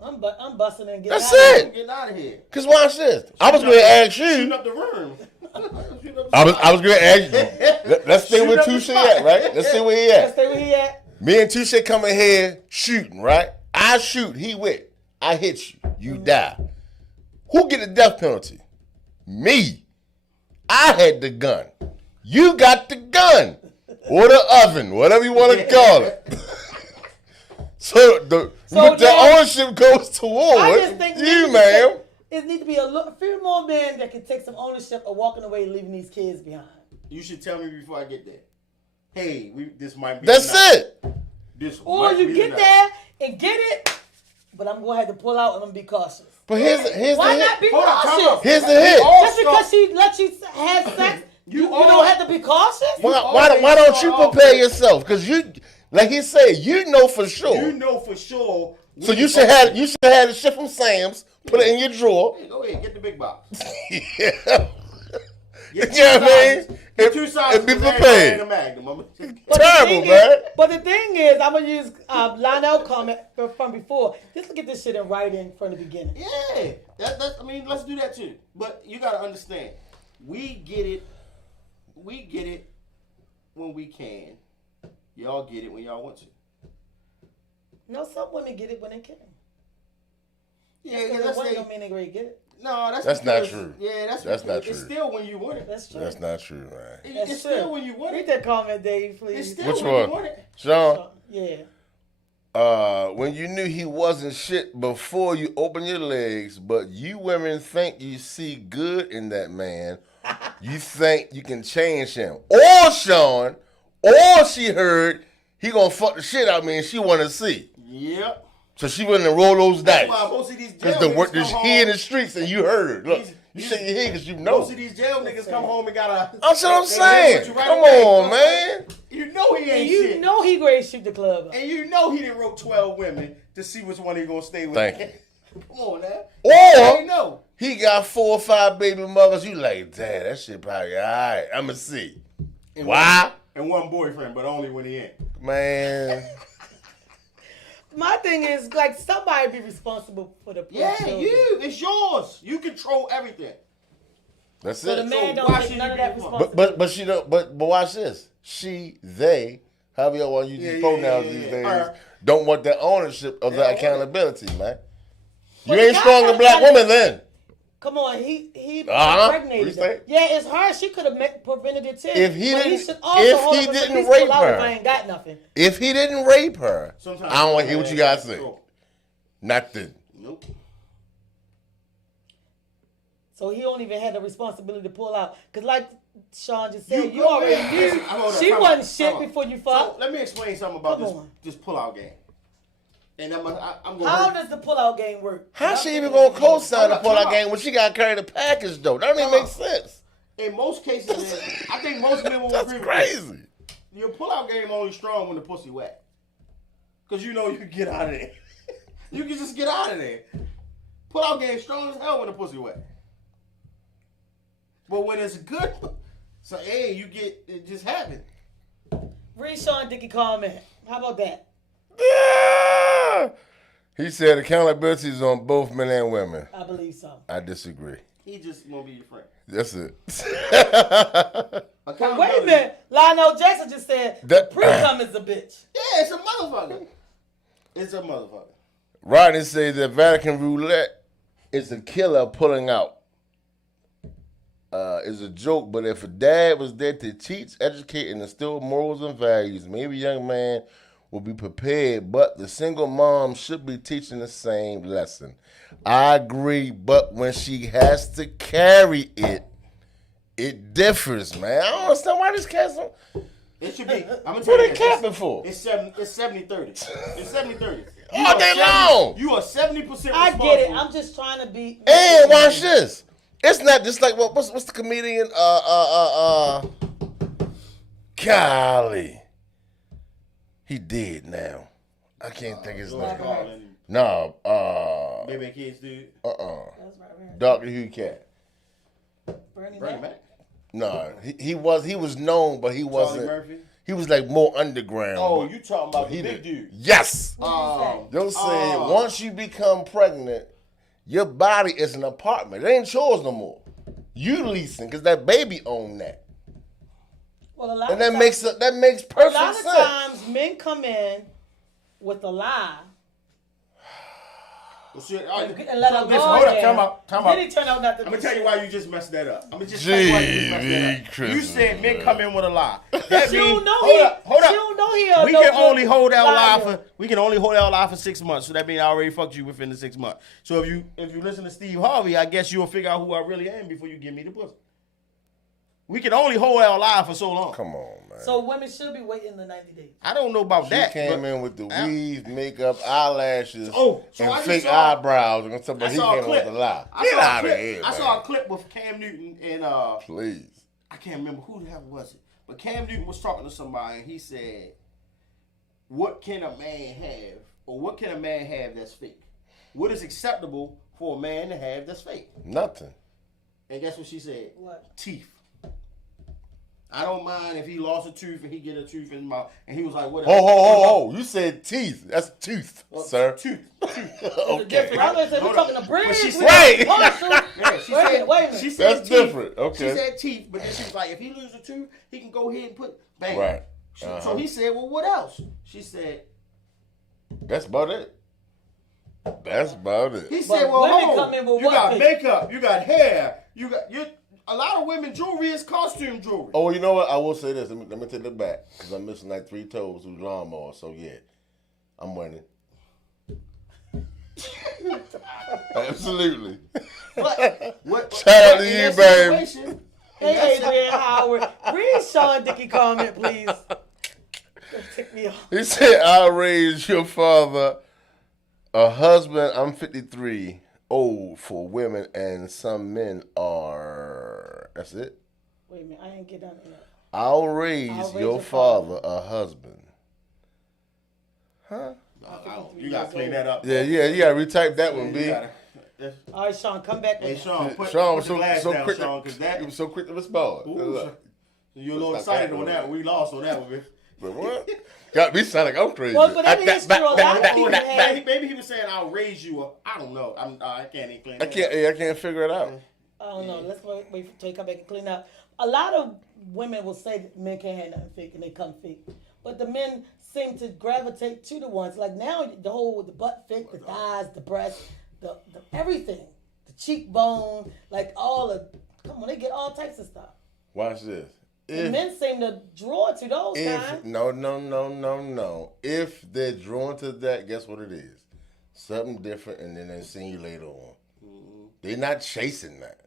I'm busting and getting That's out of it. here. Getting out of here. Cause watch this. I was going to ask Shooting you. up the room. I was going to ask you. Let's stay Shoot where up the Touche spot. at, right? Let's see where he Let's at. stay where he at. Me and Touche coming here shooting, right? I shoot, he wit. I hit you, you die. Who get the death penalty? Me. I had the gun. You got the gun. Or the oven, whatever you want to call it. So the So now- ownership goes I towards just think you, ma'am. It needs to be a few more men that can take some ownership of walking away and leaving these kids behind. You should tell me before I get there. Hey, this might be. That's the night. it. This Or might you be get the there and get it, but I'm going to have to pull out and I'm going to be cautious. But here's Why the not hit. be Hold on, time cautious? out. Here's the hit. Just because she let you have sex, you don't have to be cautious? Why don't you prepare yourself? Because you, like he said, you know for sure. You know for sure. So you should have the shit from Sam's, put it in your drawer. Hey, go ahead, get the big box. Yeah. Get You know what I mean? Get 2 sizes. And be and everybody prepared. in the Magnum. But Terrible, the thing man. But the thing is, I'm going to use Lionel comment from before. Just to get this shit in writing from the beginning. Yeah, I mean, let's do that too. But you gotta understand, we get it when we can. Y'all get it when y'all want to. No, some women get it when they can. Yeah, Because because it that's don't mean they really get it. no, That's not because- true. Yeah, That's because not It's true. still when you want it. That's true. That's not true, man. That's It's true. still when you want Read it. that comment, Dave, It's please. still Which when one? you want it. Sean, Yeah. when you knew he wasn't shit before you opened your legs, but you women think you see good in that man, you think you can change him. Or Sean, or she heard he gonna fuck the shit out of me, and she want to see. Yep. So she wouldn't roll those dice. That's why most of these jail Because niggas come he home. in the streets and you heard. Look, you shake your head because you know. Most of these jail niggas come home and got a. That's what I'm they saying. put you right Come away. on, man. You know he ain't And you shit. know he ready to shoot the club up. And you know he done wrote 12 women to see which one he gonna stay with. Thank you. Come on, man. Or You know. he got 4 or 5 baby mothers. You like, damn, that shit probably all right. I'ma see. And Why? And one boyfriend, but only when he in. Man. My thing is, like, somebody be responsible for the poor Yeah, children. you. It's yours. You control everything. That's So it. the man So don't why take should none you of be that responsible? responsibility. But she don't. But watch this. She, they, however y'all want to use these pronouns these days, don't want that ownership of that accountability, man. You But ain't the strong guy in black gotta- women then. Come on, he Uh-huh. impregnated What you her. Yeah, it's her. She could have prevented it too. If he But didn't- should also if hold he up and didn't at least rape pull out her. if I ain't got nothing. If he didn't rape her, Sometimes I don't want to hear what you guys say. Control. Nothing. Nope. So he don't even have the responsibility to pull out. Cause like Sean just said, you go already ahead. knew Listen, hold on, she time wasn't out, shit time out. before you So fucked. let me explain something about Come on. this pull-out game. And I'm going How does the pull out game work? How she even gonna co-sign the Hold up, pull-out time game when she got to carry the package though? That don't even Time make out. sense. In most cases, I think most men will That's agree with crazy. this. Your pull-out game only strong when the pussy wet. Because you know you can get out of there. You can just get out of there. Pull-out game strong as hell when the pussy wet. But when it's good, so hey, you get, it just happened. Read Sean Dickey comment. How about that? Yeah. He said accountability is on both men and women. I believe so. I disagree. He just want to be your friend. That's it. But wait a minute. Lionel Jackson just said That- pre-cum is a bitch. Yeah, it's a motherfucker. It's a motherfucker. Rodney says that Vatican roulette is a killer pulling out. Is a joke, but if a dad was there to teach, educate, and instill morals and values, maybe young man will be prepared, but the single mom should be teaching the same lesson. I agree, but when she has to carry it, it differs, man. I don't understand why this cat's on. It should be. I'm gonna What tell you they this. capping for? It's 70-30. It's 70-30. All day long. You are 70% responsible. I get it. I'm just trying to be. And watch this. It's not just like what's the comedian? Golly, he did now. I can't think his name. No, Baby kids, dude. That's right, man. Dr. Hugh Cat. Bernie Bring it Mac. back. No, he was known, but he Charlie wasn't. Murphy. He was like more underground. Oh, but you talking about he the big did. dude? Yes. What did They said once you become pregnant, your body is an apartment. It ain't yours no more. You leasing because that baby owned that, Well, a lot and of that times, makes a perfect lot of sense. times men come in with a lie Well, shit, all right. and let her Listen, go. hold up, again. time out. Then he turned out not to I'm be gonna tell you shit. why you just messed that up. I'm gonna just tell you why you just messed that up. Christmas, You said men man. come in with a lie. That She means don't know hold he. up, hold She up. don't know he. We no can good only hold that lie liar. for 6 months. So that means I already fucked you within the 6 months. So if you listen to Steve Harvey, I guess you'll figure out who I really am before you give me the pussy. We can only hold our lie for so long. Come on, man. So women should be waiting the 90 days. I don't know about She that. came but in with the weave, makeup, eyelashes, Oh, so and I just fake saw- eyebrows. And stuff, I but he saw a came in clip. with a lie. I Get saw a out of clip. here, I man. saw a clip with Cam Newton and Please. I can't remember who the hell was it, but Cam Newton was talking to somebody and he said, "What can a man have, or what can a man have that's fake? What is acceptable for a man to have that's fake?" Nothing. And guess what she said? What? Teeth. I don't mind if he lost a tooth and he get a tooth in his mouth. And he was like, "What?" Ho. You said teeth. That's tooth, sir. Tooth. Okay. I was saying we're Hold talking up. to But bridge. she we said- Right. got partial. Yeah, she Wait a said, minute, wait a minute. She said That's teeth. different. Okay. She said teeth, but then she was like, if he loses a tooth, he can go ahead and put bang. Right. So he said, well, what else? She said, That's about it. That's about it. he said, But well, women hold come in on. with You what got thing? makeup, you got hair, a lot of women jewelry is costume jewelry. Oh, you know what? I will say this. Let me take it back because I'm missing like 3 toes with lawnmower. So yeah, I'm winning. Absolutely. What? Shout out to in you, that babe. situation, Hey, Adrian Howard. Read Sean Dickey comment, please. ticked me off. He said, I'll raise your father a husband. I'm 53, old for women, and some men are. That's it. Wait a minute, I ain't get done yet. I'll raise your father a husband. Huh? You gotta clean that up. Yeah, you gotta retype that one, B. All right, Sean, come back. Hey, Sean, put was the glass so down, quick. Sean, because that. He was so quick to respond. You're a little excited on that. We lost on that one. But what? Got me sound like I'm crazy. Well, but I mean, it's true. A lot of people have. Maybe he was saying, "I'll raise you up." I don't know. I can't even clean. I can't figure it out. I don't know. Let's wait till you come back and clean up. A lot of women will say that men can't have nothing fake and they come fake, but the men seem to gravitate to the ones like now the butt fake, the thighs, the breast, the everything, the cheekbone, like all the. Come on, they get all types of stuff. Watch this. The men seem to draw to those kinds. No. If they're drawn to that, guess what it is? Something different, and then they see you later on. Mm-hmm. They're not chasing that.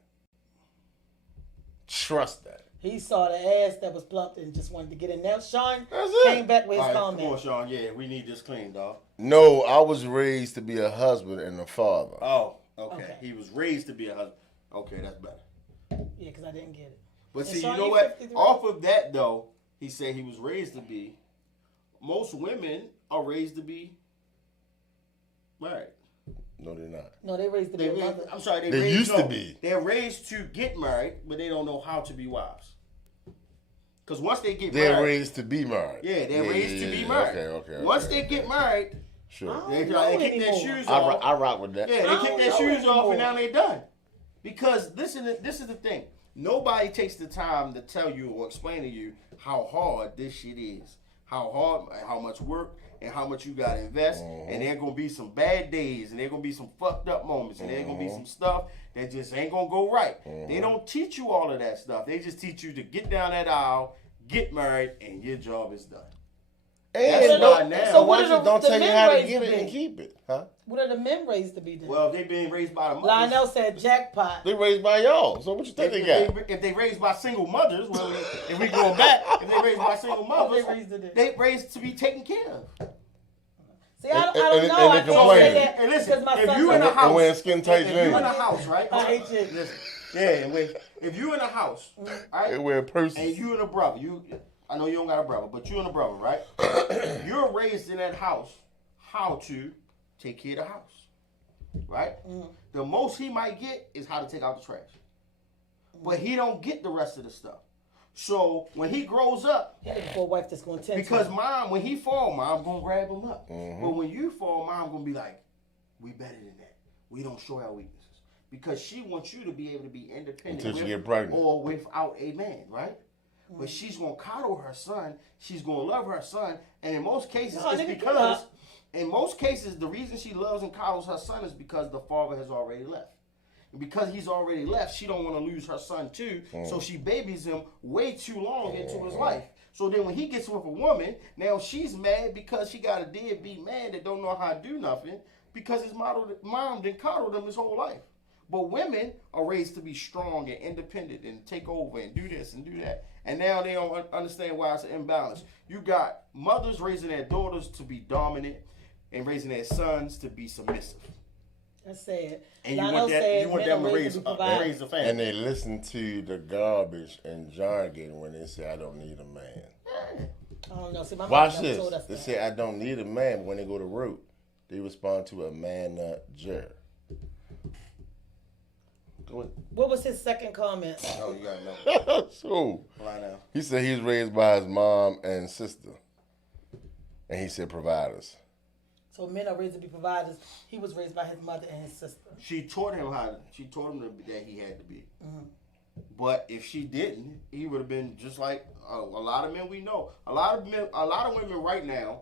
Trust that. He saw the ass that was plumped and just wanted to get in there. Sean came back with his comment. Come on, Sean. Yeah, we need this clean, dog. No, I was raised to be a husband and a father. Oh, okay. He was raised to be a husband. Okay, that's better. Yeah, because I didn't get it. But And see, Sean, you know you what? 53? Off of that, though, he said he was raised to be. Most women are raised to be married. No, they're not. No, they raised to be a mother. I'm sorry, They used to be. They're raised to get married, but they don't know how to be wives. Because once they get They're married, raised to be married. yeah, they're raised to be married. Okay. Once they get married, Sure. they kick their anymore. shoes off. I rock with that. Yeah, they kick their know shoes off anymore. and now they're done. Because this is the thing. Nobody takes the time to tell you or explain to you how hard this shit is. How much work, and how much you gotta invest. And there gonna be some bad days, and there gonna be some fucked up moments, and there gonna be some stuff that just ain't gonna go right. They don't teach you all of that stuff. They just teach you to get down that aisle, get married, and your job is done. And don't tell you how to get it be? and keep it, huh? What are the men raised to be then? Well, they being raised by the mothers. Lionel said jackpot. They raised by y'all. So what you think they got? If they raised by single mothers, well, if we going back, if they raised by single mothers, they raised to be taken care of. See, I don't know. I can't say that And listen, because my if son you in a house, wearing skin tight if you in jeans. a house, right? I hate you. Listen, yeah, if you in a house, right? They wear purses. And you and a brother, I know you don't got a brother, but you and a brother, right? You're raised in that house how to take care of the house, right? The most he might get is how to take out the trash, but he don't get the rest of the stuff. So when he grows up, He looking for a wife that's going to tend because to him. mom, when he fall, mom gonna grab him up. But when you fall, mom gonna be like, we better than that. We don't show our weaknesses. Because she wants you to be able to be independent Until she get pregnant. or without a man, right? But she's gonna coddle her son. She's gonna love her son, and in most cases, No, it's nigga, because, in most cases, the reason she loves and coddles her son is because the father has already left. And because he's already left, she don't want to lose her son too, so she babies him way too long into his life. So then when he gets with a woman, now she's mad because she got a deadbeat man that don't know how to do nothing because his mom didn't coddle him his whole life. But women are raised to be strong and independent and take over and do this and do that. And now they don't understand why it's an imbalance. You got mothers raising their daughters to be dominant and raising their sons to be submissive. That's sad. And Lionel you said want men them are to raised raise be providers. a family. And they listen to the garbage and jargon when they say, I don't need a man. I don't know. See, my Watch mom never told us this. They that. say, I don't need a man. But when they go to root, they respond to a manager. Go ahead. What was his second comment? Oh, you gotta know. So, Right now. he said he was raised by his mom and sister. And he said providers. So men are raised to be providers. He was raised by his mother and his sister. She taught him that he had to be. But if she didn't, he would have been just like a lot of men we know. A lot of women right now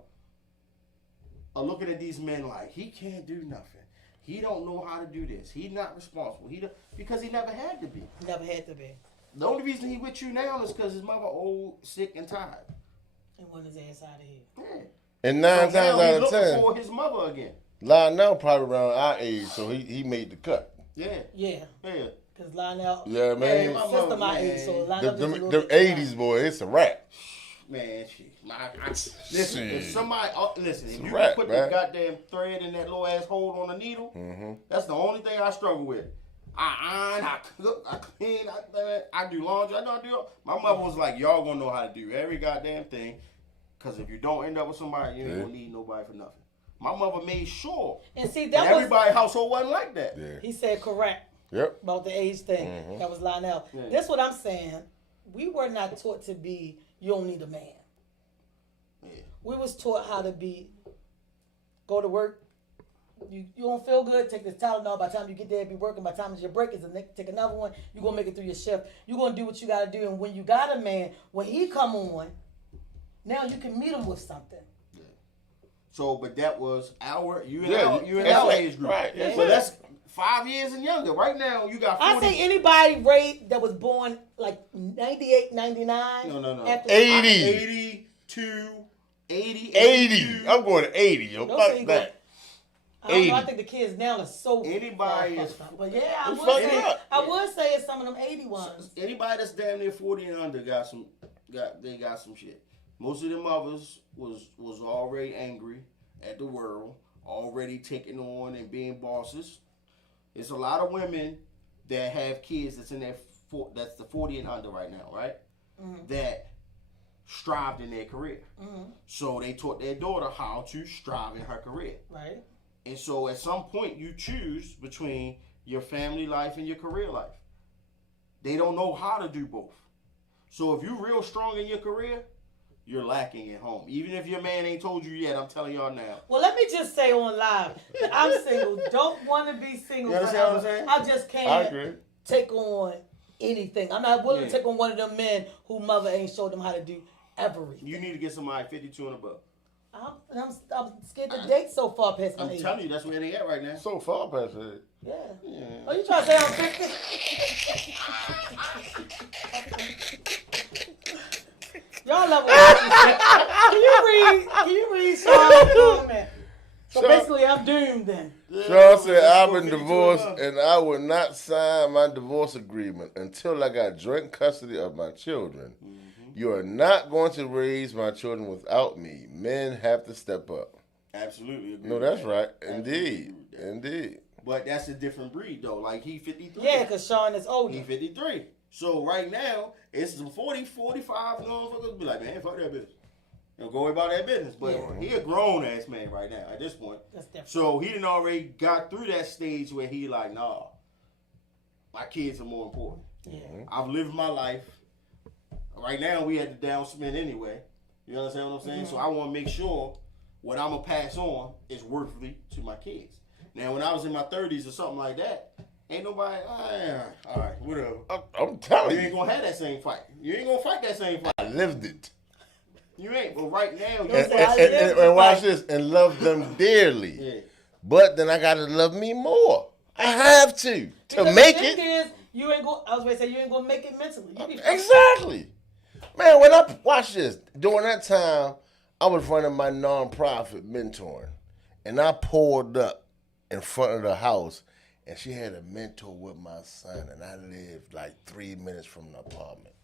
are looking at these men like, he can't do nothing. He don't know how to do this. He's not responsible. Because he never had to be. Never had to be. The only reason he with you now is because his mother old, sick, and tired. And want his ass out of here. Yeah. And 9 So now times out he's of looking 10, for his mother again. Lionel probably around our age, so he made the cut. Yeah. Yeah. Yeah. Because Lionel, Yeah, man. his sister my age, so Lionel just a little The bit 80s, boy, it's a wrap. man, shit. Listen, if somebody, listen, if you wrap, put man. the goddamn thread in that little ass hole on the needle, that's the only thing I struggle with. I iron, I cook, I clean, I do laundry. I know I do. My mother was like, y'all gonna know how to do every goddamn thing, because if you don't end up with somebody, you ain't gonna need nobody for nothing. My mother made sure. And see, that everybody's household wasn't like that. Yeah. He said correct. Yep. About the age thing. That was Lionel. Yeah. That's what I'm saying. We were not taught to be, you don't need a man. Yeah. We was taught how to be, go to work. You don't feel good, take this Tylenol. By the time you get there, be working. By the time it's your break, take another one. You're going to make it through your shift. You're going to do what you got to do. And when you got a man, when he come on, now you can meet him with something. Yeah. So, but that was you and that's our it. age group. Right. Yeah. But that's 5 years and younger. Right now, you got 40. I say anybody raised that was born like 98, 99. No. After 80. 82, 80. 80. I'm going to 80. Yo, Don't say fuck you that. I don't know. 80. I think the kids now are so Anybody far is- fucked up. But yeah, It's fucked up. I would say it's some of them 80 ones. Anybody that's damn near 40 and under got some shit. Most of the mothers was already angry at the world, already taking on and being bosses. It's a lot of women that have kids that's in that's the 40 and under right now, right? That strived in their career. So they taught their daughter how to strive in her career. Right. And so at some point you choose between your family life and your career life. They don't know how to do both. So if you're real strong in your career, you're lacking at home. Even if your man ain't told you yet, I'm telling y'all now. Well, let me just say on live, that I'm single. Don't want to be single You understand what I'm forever. saying? I just I can't agree. take on anything. I'm not willing Yeah. to take on one of them men who mother ain't showed them how to do everything. You need to get somebody 52 and above. I'm scared to date so far past my I'm age. telling you, that's where they at right now. So far past it. Yeah. Yeah. Oh, you trying to say I'm 50? Y'all love it. Can you read Sean's comment? So Sean- basically, I'm doomed then. Sean said, I've been 52 divorced above. and I would not sign my divorce agreement until I got joint custody of my children. You are not going to raise my children without me. Men have to step up. Absolutely. Agree No, with that's that. right. Absolutely Indeed. agree with that. Indeed. But that's a different breed, though. Like, he 53. Yeah, because Sean is He older. 53. So right now, it's some 40, 45 motherfuckers be like, man, fuck that business. Go about that business. But Yeah. he a grown-ass man right now at this point. That's different. So he done already got through that stage where he like, nah, my kids are more important. Yeah. I've lived my life. Right now, we at the down spin anyway. You understand what I'm saying? So I want to make sure what I'm going to pass on is worthy to my kids. Now, when I was in my 30s or something like that, ain't nobody, all right, whatever. I'm telling You ain't you. going to have that same fight. You ain't going to fight that same fight. I lived it. You ain't. But right now, you Don't say I lived it. And watch this. And love them dearly. Yeah. But then I got to love me more. I have to Because make the thing it. is, you ain't go. I was going to say you ain't gonna make it mentally. You be Exactly. Man, when I watch this, during that time, I was running my nonprofit mentoring, and I pulled up in front of the house, and she had a mentor with my son, and I lived like 3 minutes from the apartment.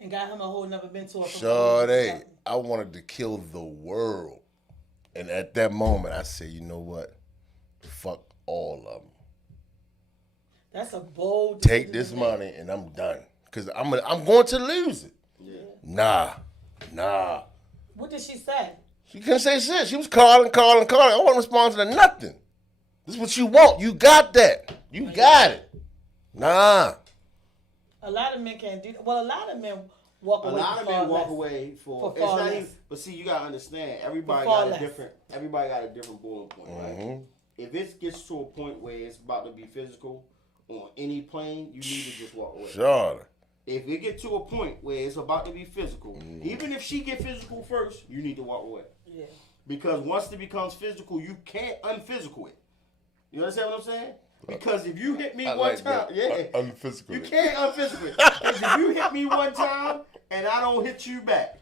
and got him a whole nother mentor. from Sade, I wanted to kill the world, and at that moment, I said, you know what? Fuck all of them. That's a bold. Take decision this to make. money, and I'm done, because I'm going to lose it. Yeah. Nah. What did she say? She couldn't say shit. She was calling. I wasn't responding to nothing. This is what you want. You got that. You got it. Nah. A lot of men can't do that. Well, a lot of men walk A away. lot for of far men walk less. away for For far it's not less. even, but see, you gotta understand. Everybody For far got a less. different. Everybody got a different bullet point, right? Mhm. If it gets to a point where it's about to be physical on any plane, you need to just walk away. Sure. If it get to a point where it's about to be physical, Mm-hmm. even if she get physical first, you need to walk away. Yeah. Because once it becomes physical, you can't unphysical it. You understand what I'm saying? Because if you hit me I one like time, that. yeah, Unphysical. you can't unphysical it. Because if you hit me one time and I don't hit you back,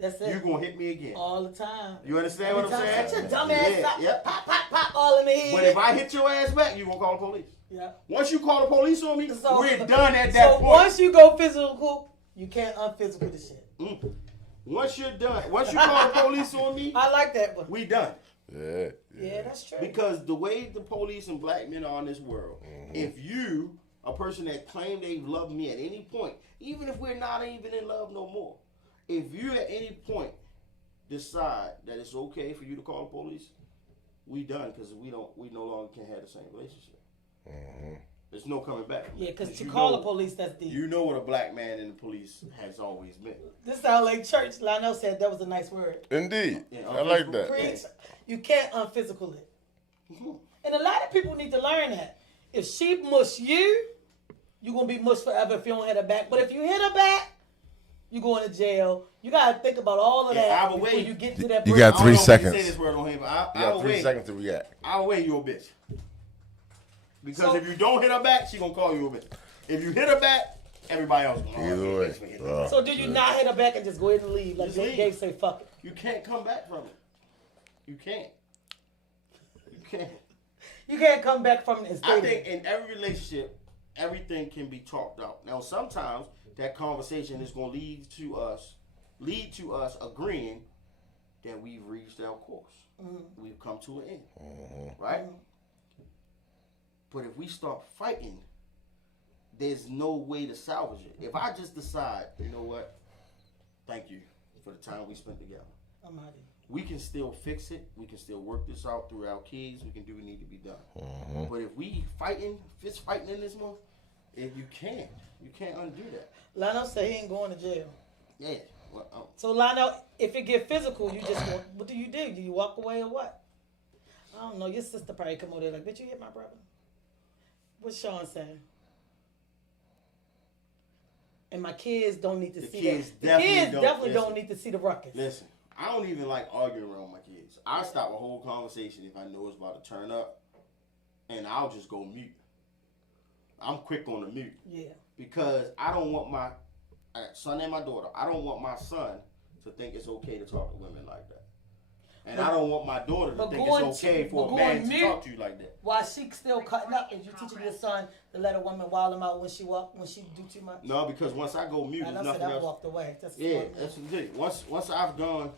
That's it. you gonna hit me again. all the time. You understand what I'm saying? Such a dumb ass. Yeah, yeah. Pop, pop, pop, all in the head. But if I hit your ass back, you gonna call the police. Yeah. Once you call the police on me, So- we're done at that so point. once you go physical, You can't unphysical this shit. Once you're done, once you call the police on me, I like that one. we done. Yeah, that's true. Because the way the police and black men are in this world, if you, a person that claim they've loved me at any point, even if we're not even in love no more, if you at any point decide that it's okay for you to call the police, we done, because we no longer can have the same relationship. There's no coming back. Yeah, because to call the police, that's deep. You know what a black man in the police has always been. This sounds like church. Lionel said that was a nice word. Indeed. Yeah, I like that. Preach. You can't unphysical it. And a lot of people need to learn that. If she mush you, you're going to be mushed forever if you don't hit her back. But if you hit her back, you going to jail. You got to think about all of that before you get to that You break. got 3 seconds. Say this word on him, but You got 3 seconds to react. I'll weigh you a bitch. Because if you don't hit her back, she gonna call you a bitch. If you hit her back, everybody else gonna Either way. So do you not hit her back and just go ahead and leave? Like Dave say, fuck it. You can't come back from it. You can't. You can't. You can't come back from it and stay I there. think in every relationship, everything can be talked out. Now, sometimes that conversation is gonna lead to us agreeing that we've reached our course. We've come to an end. Right? But if we start fighting, there's no way to salvage it. If I just decide, you know what? Thank you for the time we spent together. I'm out of here. We can still fix it. We can still work this out through our kids. We can do what need to be done. But if we fist fighting in this month, if you can't undo that. Lionel said he ain't going to jail. Yeah. Well, So Lionel, if it get physical, you just go, what do? Do you walk away or what? I don't know. Your sister probably come over there like, bitch, you hit my brother. What's Sean saying? And my kids don't need to see that. The kids definitely don't need to see the ruckus. Listen, I don't even like arguing around my kids. I stop a whole conversation if I know it's about to turn up, and I'll just go mute. I'm quick on the mute. Yeah. Because I don't want my son and my daughter, I don't want my son to think it's okay to talk to women like that. And I don't want my daughter to think it's okay for a man to talk to you like that. While she still cutting up, is you teaching your son to let a woman wild him out when she do too much? No, because once I go mute, there's nothing else. I walked away. That's that's the thing. Once I've gone,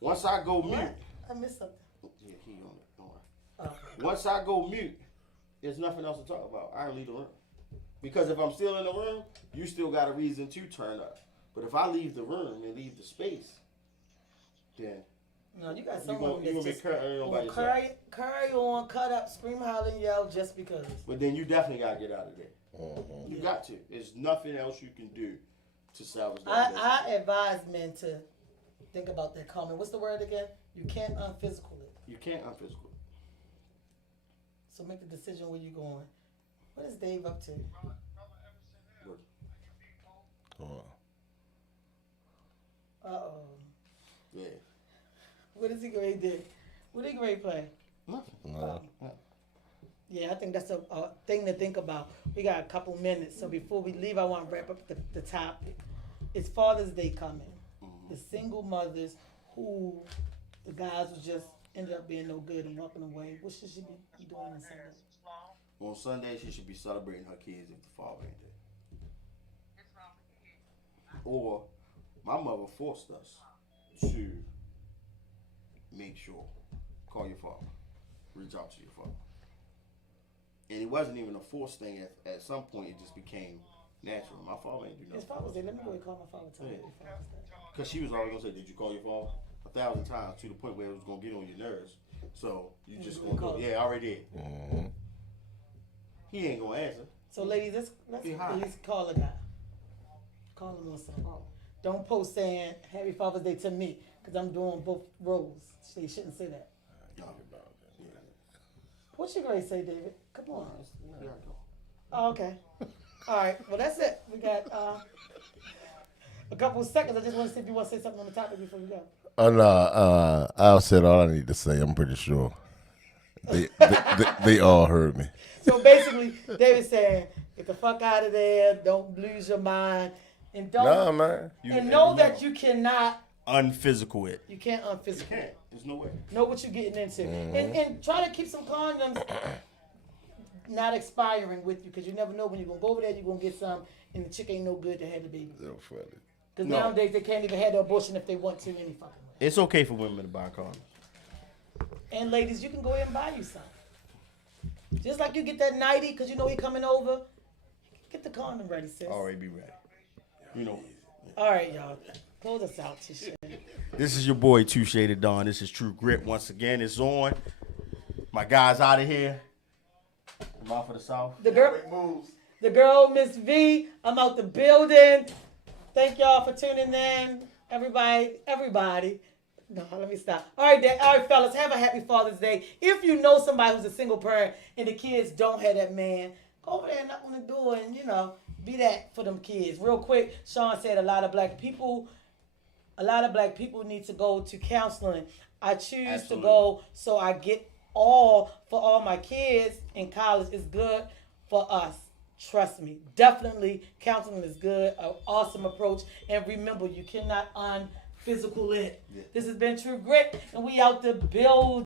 once I go mute. I missed something. Yeah, he on it. Don't worry. Once I go mute, there's nothing else to talk about. I leave the room. Because if I'm still in the room, you still got a reason to turn up. But if I leave the room and leave the space, then no, you got someone that's just carry on, cut up, scream, holler, and yell just because. But then you definitely got to get out of there. You got to. There's nothing else you can do to salvage that. I advise men to think about that comment. What's the word again? You can't unphysical it. You can't unphysical it. So make the decision where you're going. What is Dave up to? Uh-oh. Yeah. What is he going to do? What are you going to play? Nothing. Yeah, I think that's a thing to think about. We got a couple minutes, so before we leave, I want to wrap up the topic. It's Father's Day coming. The single mothers who the guys who just ended up being no good and walking away. What should she be doing on Sunday? On Sunday, she should be celebrating her kids if the father ain't there. Or my mother forced us to make sure, call your father, reach out to your father. And it wasn't even a forced thing. At some point, it just became natural. My father ain't do nothing. His father said, let me go and call my father. Because she was always going to say, did you call your father? 1,000 times, to the point where it was going to get on your nerves. So you just going to go, yeah, I already did. He ain't going to answer. So ladies, let's at least call a guy. Call him on something. Don't post saying Happy Father's Day to me, because I'm doing both roles. So you shouldn't say that. What you going to say, David? Come on. Oh, okay. All right. Well, that's it. We got a couple of seconds. I just want to see if you want to say something on the topic before we go. Oh, no. I said all I need to say. I'm pretty sure. They all heard me. So basically, David's saying, get the fuck out of there. Don't lose your mind. And don't. Nah, man. Know that you cannot. Unphysical it. You can't unphysical. You can't. There's no way. Know what you're getting into. And try to keep some condoms. not expiring with you, because you never know when you're gonna go over there, you're gonna get some, and the chick ain't no good to have the baby. So funny. Because No. nowadays they can't even have the abortion if they want to any fucking way. It's okay for women to buy condoms. And ladies, you can go ahead and buy you some. Just like you get that nightie because you know he coming over. Get the condom ready, sis. Already be ready. You know. All right, y'all. Close us out, Tisha. This is your boy Two Shaded Dawn. This is Tru Grit. Once again, it's on. My guys out of here. I'm out for the South. The girl, Make moves. the girl, Miss V. I'm out the building. Thank y'all for tuning in. Everybody. No, let me stop. All right, fellas, have a happy Father's Day. If you know somebody who's a single parent and the kids don't have that man, go over there and knock on the door and, be that for them kids. Real quick, Sean said a lot of black people need to go to counseling. I choose Absolutely. to go so I get for all my kids in college. Is good for us. Trust me. Definitely, counseling is good. An awesome approach. And remember, you cannot unphysical it. Yeah. This has been Tru Grit, and we out the build.